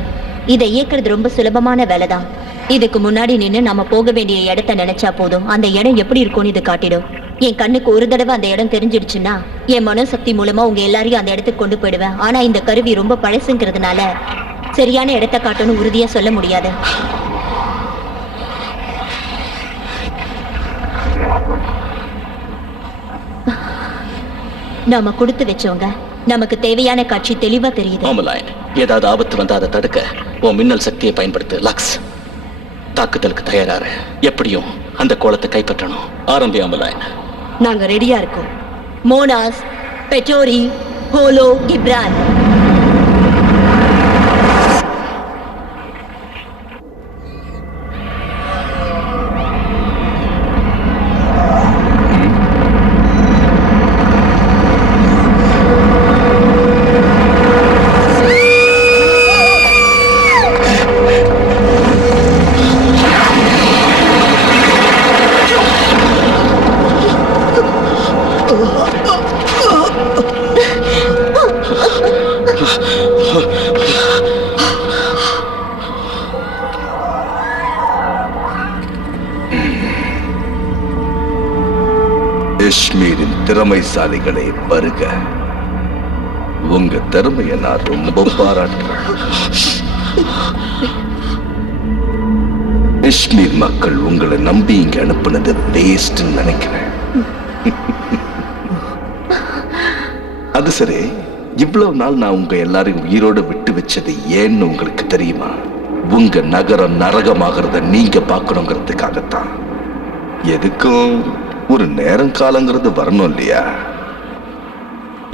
இதை இயக்குறது ரொம்ப சுலபமான வேலைதான். இதுக்கு முன்னாடி நின்னு நம்ம போக வேண்டிய இடத்த நினைச்சா போதும். அந்த இடம் எப்படி இருக்கும்னு இது காட்டிடும். என் கண்ணுக்கு ஒரு தடவை அந்த இடம் தெரிஞ்சிடுச்சுன்னா என் மனோசக்தி மூலமா உங்க எல்லாரையும் அந்த இடத்துக்கு கொண்டு போயிடுவேன். ஆனா இந்த கருவி ரொம்ப பழசுங்கிறதுனால சரியான இடத்தை காட்டணும்னு உறுதியா சொல்ல முடியாது. நாம கொடுத்து வச்சவங்க நமக்கு தேவையான காட்சி தெளிவா தெரியுது. ஓமலாயன், ஏதாவது ஆபத்து வந்தா அதை தடுக்க உன் மின்னல் சக்தியை பயன்படுத்து. லக்ஸ், தாக்குதலுக்கு தயாராரு. எப்படியும் அந்த கோலத்தை கைப்பற்றணும். ஆரம்பி ஓமலாயன். நாங்க ரெடியா இருக்கோம். மோனாஸ், பெட்டோரி, ஹோலோ, கிப்ரான். இஷ்மீரின் திறமைசாலிகளை வருக. உங்க திறமையை நான் ரொம்ப பாராட்டுறேன். இஷ்மீர் மக்கள் உங்களை நம்பி இங்க அனுப்புனது வேஸ்ட்னு நினைக்கிறேன். அது சரி, இவ்வளவு நாள் நான் உங்க எல்லாரையும் உயிரோட விட்டு வச்சது ஏன்னு உங்களுக்கு தெரியுமா? உங்க நகரம் நரகமாகிறத நீங்க பார்க்கணுங்கிறதுக்காகத்தான். எதுக்கும் ஒரு நேரம் காலங்கிறது வரணும் இல்லையா?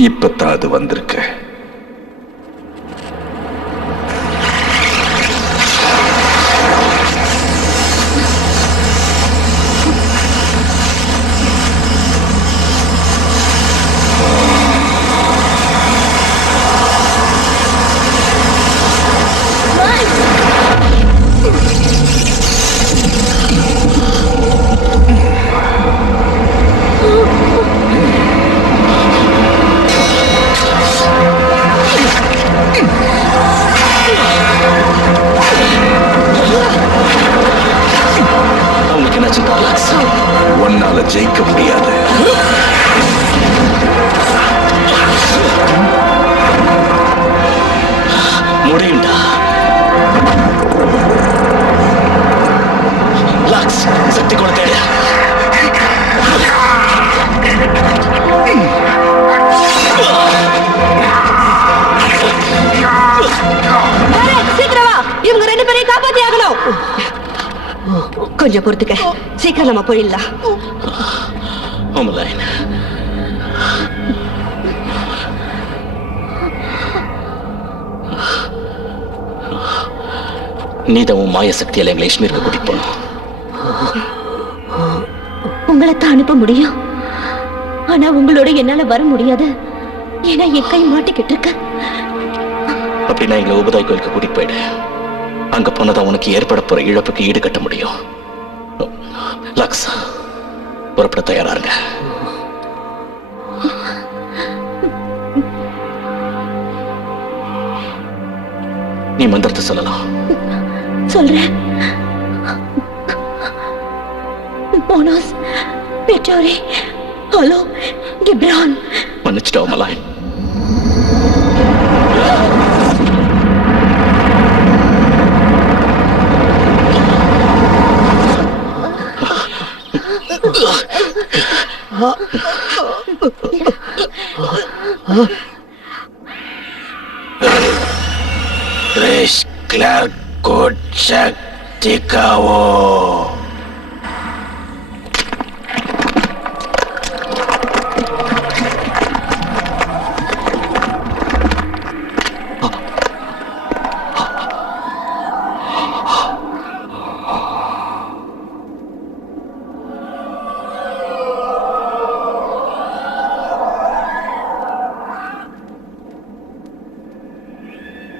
இப்பதான் அது வந்திருக்கு. என்னாச்சு லாக்ஸ்? உன்னால ஜெயிக்க முடியாது. முடியும்டா. லாக்ஸ், சக்தி கோல தேடு. சீக்கிரம் வா, இவங்க 2 பேரையும் காப்பாத்தி ஆகணும். கொஞ்சம் பொறுத்துக்க, சீக்கிரம் நம்ம போயிடலாம். ஓமலைன், நீதான் உன் மாய சக்தியால எங்களை இஷ்மீருக்கு கூட்டிட்டு போகணும். உங்களை தான் அனுப்ப முடியும், ஆனா உங்களோட என்னால வர முடியாது. ஏன்னா என் கை மாட்டிக்கிட்டு இருக்கு. அப்படின்னா எங்களை உபதாய் கோயிலுக்கு கூட்டிட்டு போயிடு. அங்க போனதான் உனக்கு ஏற்பட போற இழப்புக்கு ஈடு கட்ட முடியும். லக்ஸ், புறப்பட தயாரா இருங்க. நீ மந்திரத்தை சொல்லலாம். சொல்றேன். மோனோஸ், பெட்டோரி, ஹலோ, கிப்ரான். மன்னிச்சிட்டோம் மலாயன்.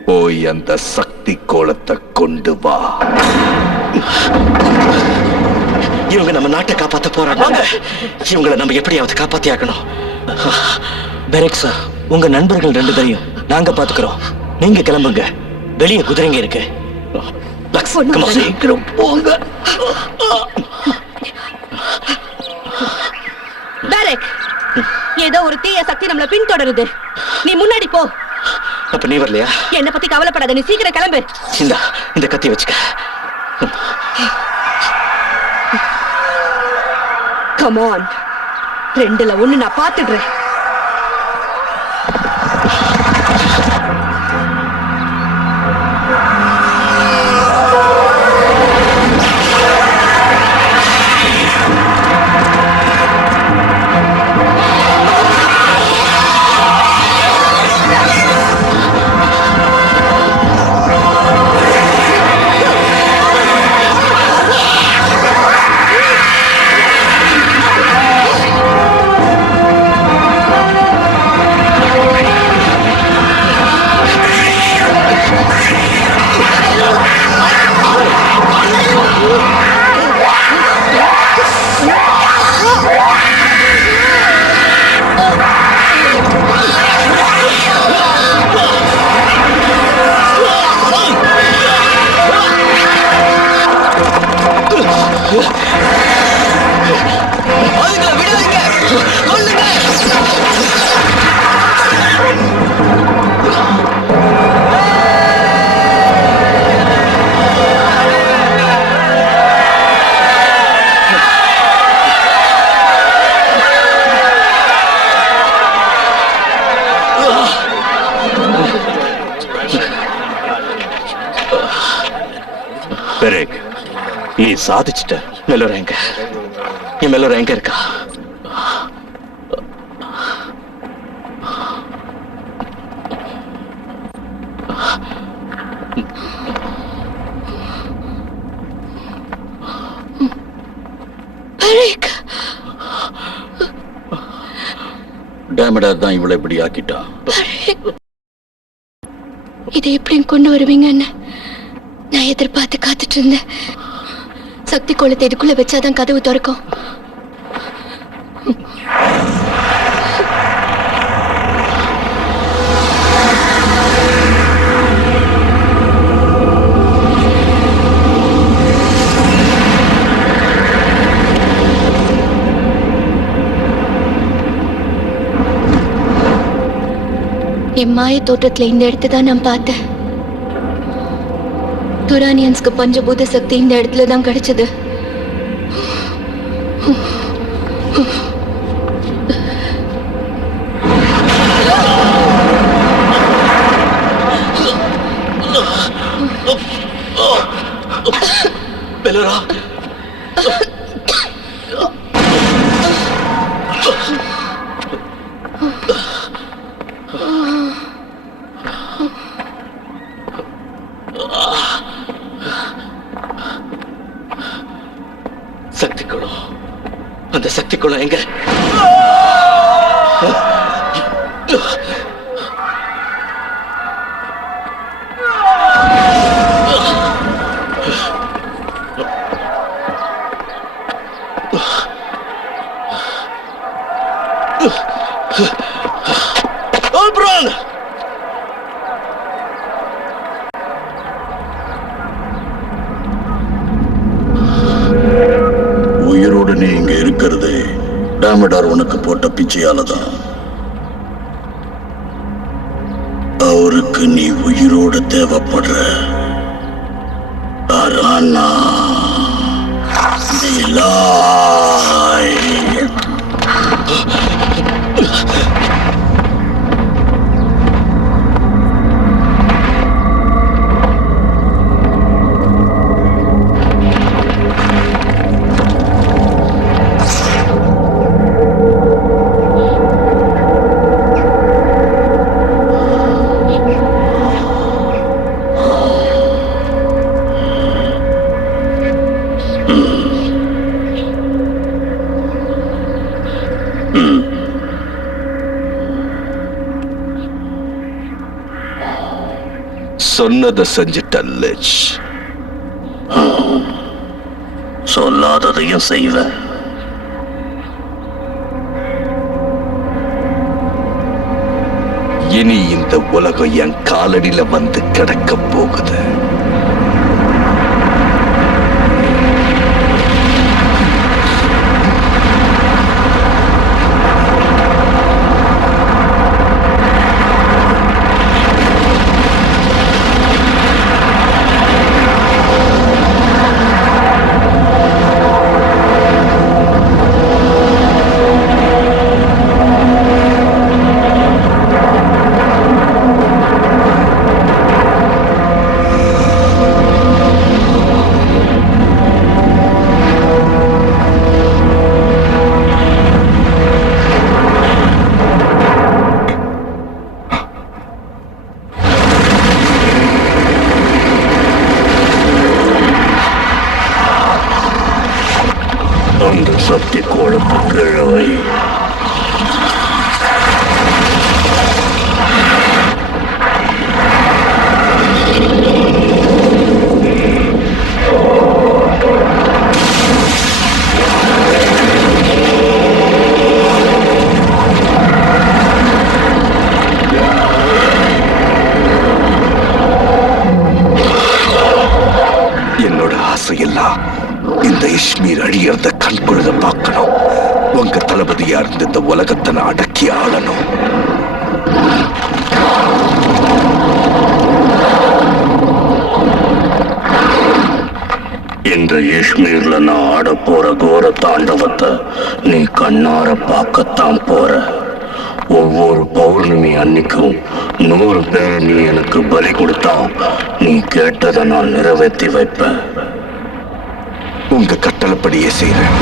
போய் அந்த சக்தி கோலத்தை கொண்டு வா. இவங்க நம்ம நாட்டை காப்பாத்த போறாங்க. இவங்களை நம்ம எப்படியாவது காப்பாத்தி ஆக்கணும். பெரெக் சார், உங்க நண்பர்கள் 2 பேரையும் நாங்க பாத்துக்கிறோம். நீங்க கிளம்புங்க. வெளியே குதிரைங்க இருக்கு. லக்ஸ், come on. சீக்கிரம் போங்க. பெரெக், ஏதோ ஒரு தீய சக்தி நம்மள பின்தொடருது. நீ முன்னாடி போ. அப்ப நீ வரலையா? என்ன பத்தி கவலைப்படாத, நீ சீக்கிரம் கிளம்பு. இந்த கத்தி வச்சுக்க. கம் ஆன், 2ல 1 நான் பாத்துடுறேன். பெரேக், நீ சாதிச்சிட்ட. மெல்லோரா எங்க? என் மெல்லோரா எங்க இருக்கா? டேமடர் தான் இவ்வளவு இப்படி ஆக்கிட்டான். இதை எப்படியும் கொண்டு வருவீங்கன்னு நான் எதிர்பார்த்து காத்துட்டு இருந்தேன். சக்தி கோலத்தை இதுக்குள்ள வச்சாதான் கதவு திறக்கும். என் மாய தோற்றத்துல இந்த இடத்தை தான் நான் பார்த்தேன். துரானியன்ஸ்க்கு பஞ்சபூத சக்தி இந்த இடத்துல தான் கிடைச்சது. பெலரா, சக்தி குளம், அந்த சக்தி குளம் எங்க? Oberon! உயிரோடு நீ இங்க இருக்கிறது டேமடார் உனக்கு போட்ட பிச்சையாலதான். அவருக்கு நீ உயிரோட தேவைப்படுற. அரானா நிலாய். சொன்னதை செஞ்சிட்ட லிச். சொல்லாததையும் செய்வேன். இனி இந்த உலகம் என் காலடியில வந்து கிடக்க போகுது. அந்த சக்தி கோலத்து கிழவை என்னோட ஆசையெல்லாம் இந்த இஷ்மீர் அழியறத கண்குழுத பார்க்கணும். உங்க தளபதியா இருந்து இந்த உலகத்தை நான் அடக்கி ஆளணும். இந்த இஷ்மீர்ல நான் ஆட போற கோர தாண்டவத்தை நீ கண்ணார பார்க்கத்தான் போற. ஒவ்வொரு பௌர்ணமி அன்னைக்கும் 100 பேரை நீ எனக்கு பலி கொடுத்தா நீ கேட்டதை நான் நிறைவேற்றி வைப்பேன். உங்க கட்டளைப்படியே செய்றேன்.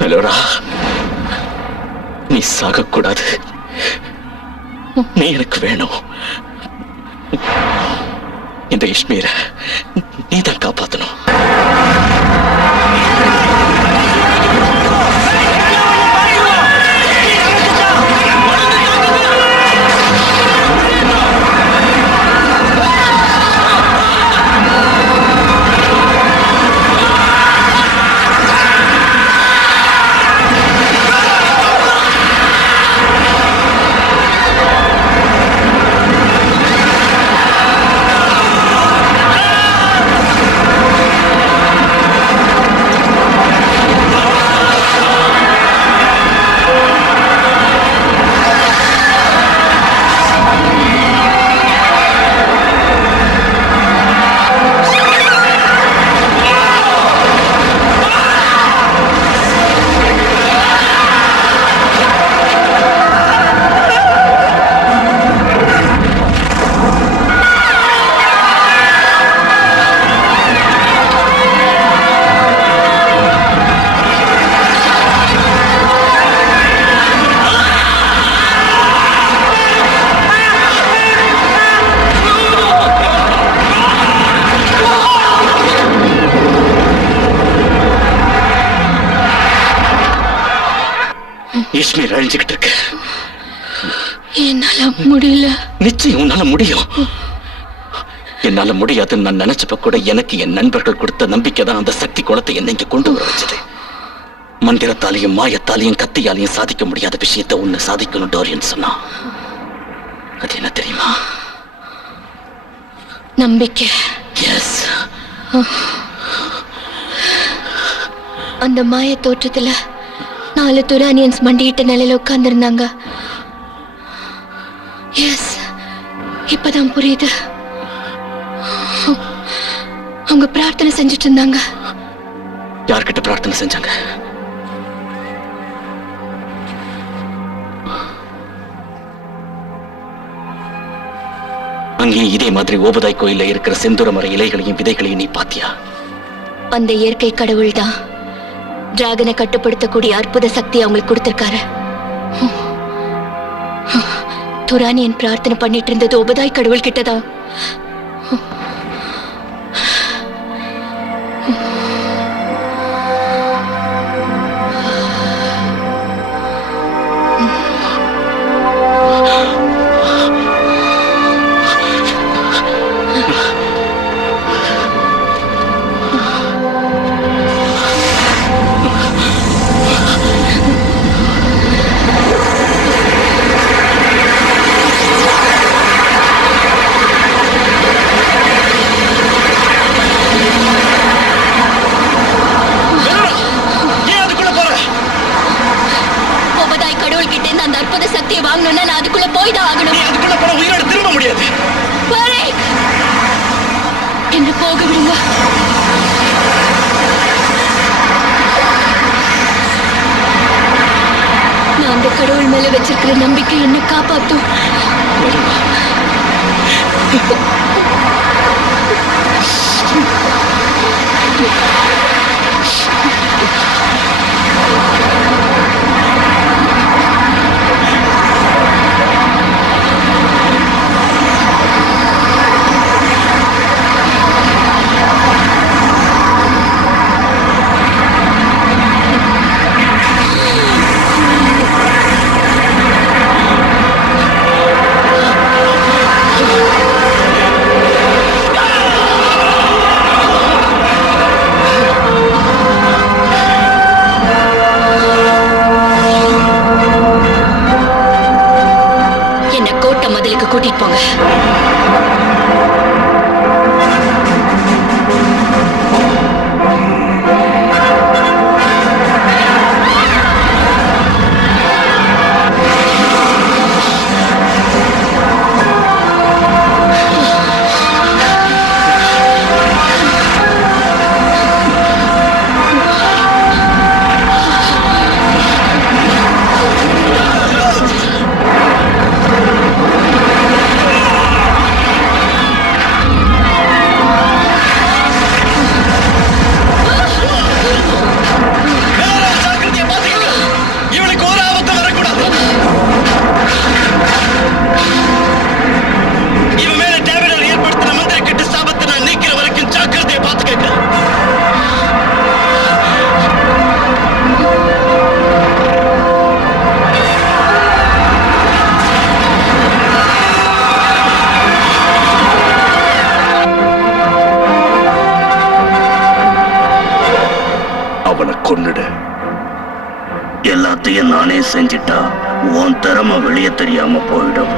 மெலோரா, நீ சாகக்கூடாது. நீ எனக்கு வேணும். இந்த இஷ்மீரை நீ தான் காப்பாத்தணும். இஷ்மீர் அழிஞ்சுக்கிட்டு இருக்கு. என்னால முடியல. நிச்சயம் உன்னால முடியும். என்னால முடியாதுன்னு நான் நினைச்சப்ப கூட எனக்கு என் நண்பர்கள் கொடுத்த நம்பிக்கை தான் அந்த சக்தி குளத்தை என்னை இங்க கொண்டு வர வச்சது. மந்திரத்தாலையும் மாயத்தாலையும் கத்தியாலையும் சாதிக்க முடியாத விஷயத்தை ஒண்ணு சாதிக்கணும் டோரியன் சொன்னா. அது என்ன தெரியுமா? நம்பிக்கை. எஸ். அந்த மாய தோற்றத்துல 4 துரானியன்ஸ் மண்டியிட்ட நிலையில உட்கார்ந்துருந்தாங்க. எஸ், இப்பதான் புரியுது. அவங்க பிரார்த்தனை செஞ்சுட்டு இருந்தாங்க. யார்கிட்ட பிரார்த்தனை செஞ்சாங்க? அங்கேயும் இதே மாதிரி ஓபதாய் கோயில்ல இருக்கிற செந்துர மர இலைகளையும் விதைகளையும் நீ பாத்தியா? அந்த இயற்கை கடவுள் தான் டிராகனை கட்டுப்படுத்தக்கூடிய அற்புத சக்தி அவங்களுக்கு கொடுத்திருக்காரு. துரானியன் பிரார்த்தனை பண்ணிட்டு இருந்தது உபதாய் கடவுள் கிட்டதான். அந்த அற்புத சக்தியை வாங்கணும்னா நான் அதுக்குள்ள போய் தான் ஆகணும். அதுக்குள்ள போன உயிரோட திரும்ப முடியாது. என்ன போக விடுங்க. நான் அந்த கடவுள் மேல வச்சிருக்கிற நம்பிக்கை என்ன காப்பாத்தும். கூட்டிட்டு போங்க. கொன்னுடு. எல்லாத்தையும் நானே செஞ்சிட்டா உன் திறமை வெளியே தெரியாம போயிடும்.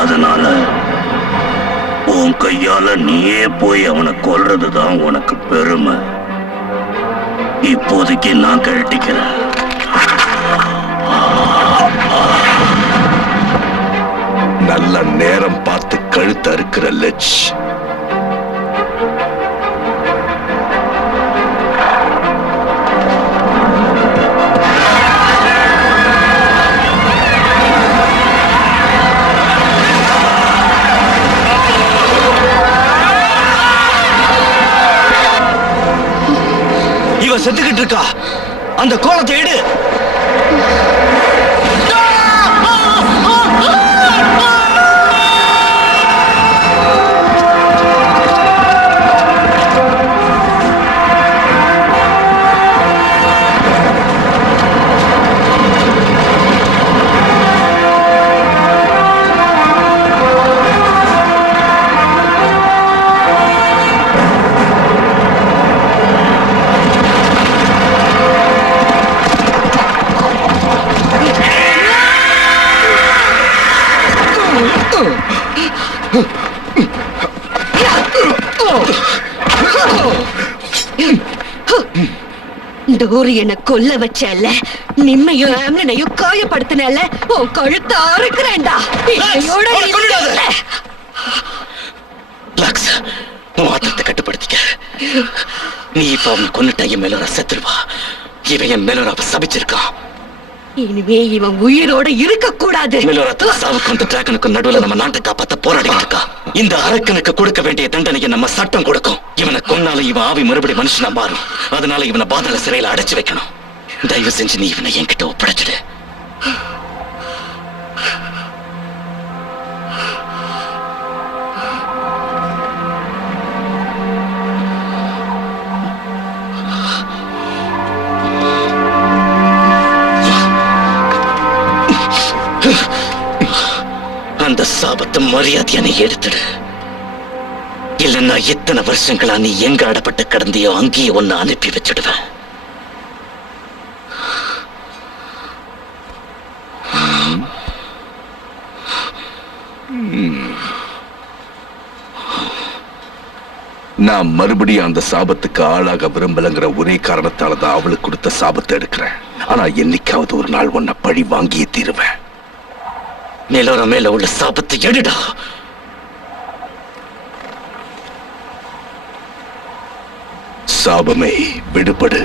அதனால உன் கையால நீயே போய் அவனை கொல்றதுதான் உனக்கு பெருமை. இப்போதைக்கு நான் கழட்டிக்கிறேன். நல்ல நேரம் பார்த்து கழுத்து அறுக்கிற லெச். இவ செத்துக்கிட்டு இருக்கா. அந்த கோலத்தை எடு. டோரி என்ன கொல்ல வச்சல, நிம்மையும் ஆம்லனையும் காயப்படுத்தினல, உன் கழுத்தை அறுக்கிறேன்டா. இன்னையோட லாக்ஸ், உன் ஆத்திரத்தை கட்டுப்படுத்திக்க. நீ இப்ப அவனை கொன்னுட்ட, என் மேலோரா செத்துருவா. இவன் என் மேலோராவை சபிச்சிருக்கான். இனிமே இவன் உயிரோட இருக்க கூடாது. மேலோரத்துல சாவுக்கும் அந்த டிராகனுக்கும் நடுவுல நம்ம நாட்டை காப்பாத்த போராடிட்டு இருக்கா. இந்த அரக்கனுக்கு கொடுக்க வேண்டிய தண்டனையை நம்ம சட்டம் கொடுக்கும். இவனை கொன்னால இவன் ஆவி மறுபடி மனுஷனா மாறும். அதனால இவனை பாதாள சிறையில அடைச்சு வைக்கணும். தயவு செஞ்சு நீ இவனை என்கிட்ட ஒப்படைச்சிடு. அந்த சாபத்தை மரியாதையா நீ எடுத்துடு. இல்லைன்னா எத்தனை வருஷங்களா நீ எங்க அடப்பட்டு கிடந்தியோ அங்கேயே ஒன்னு அனுப்பி வச்சிடுவேன். நான் மறுபடியும் அந்த சாபத்துக்கு ஆளாக விரும்பலங்கிற ஒரே காரணத்தாலதான் அவளுக்கு கொடுத்த சாபத்தை எடுக்கிறேன். ஆனா என்னைக்காவது ஒரு நாள் உன்னை பழி வாங்கியே தீருவேன். மேலோர மேல உள்ள சாபத்தை எடுடா. சாபமே விடுபடு.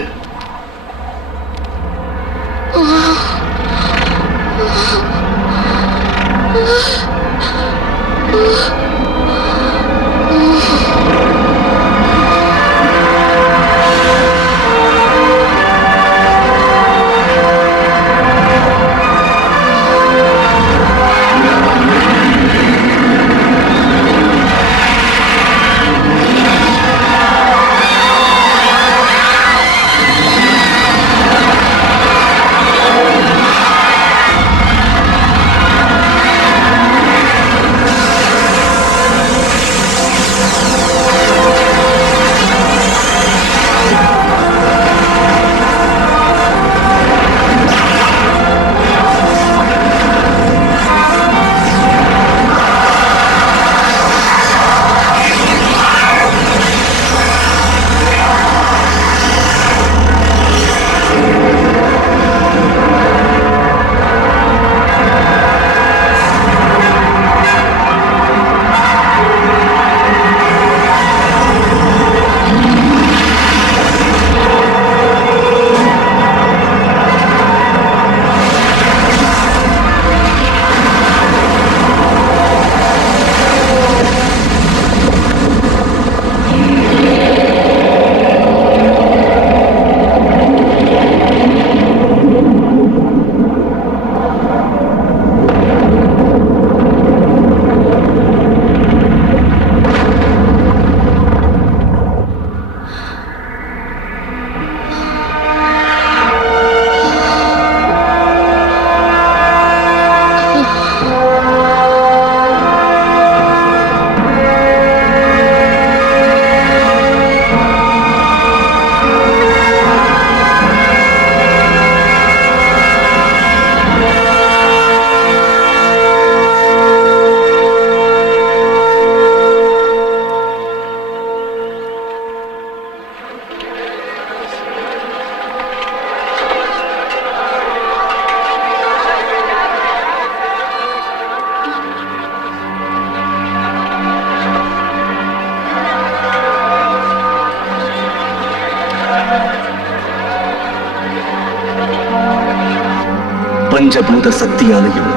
பஞ்சபூத சக்தியாலையும்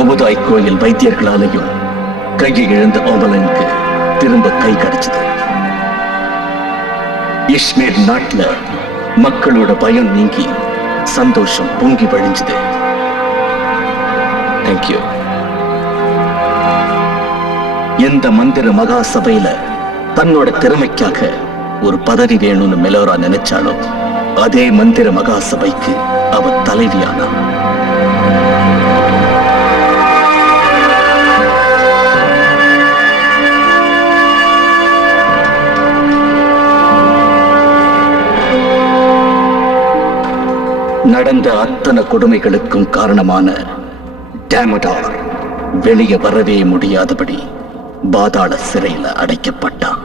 ஒபுதாய் கோயில் வைத்தியர்களாலையும் கையை இழந்த ஓமலனுக்கு திரும்ப கை கிடைச்சது. இஸ்மேல் நாட்டுல மக்களோட பயம் நீங்கி சந்தோஷம் பொங்கி வழிஞ்சது. தேங்க்யூ. எந்த மந்திர மகா சபையில தன்னோட திறமைக்காக ஒரு பதவி வேணும்னு மெலோரா நினைச்சாலும் அதே மந்திர மகா சபைக்கு அவ தலைவியானா. நடந்த அத்தனை கொடுமைகளுக்கும் காரணமான டேமடார் வெளியே வரவே முடியாதபடி பாதாள சிறையில அடைக்கப்பட்டான்.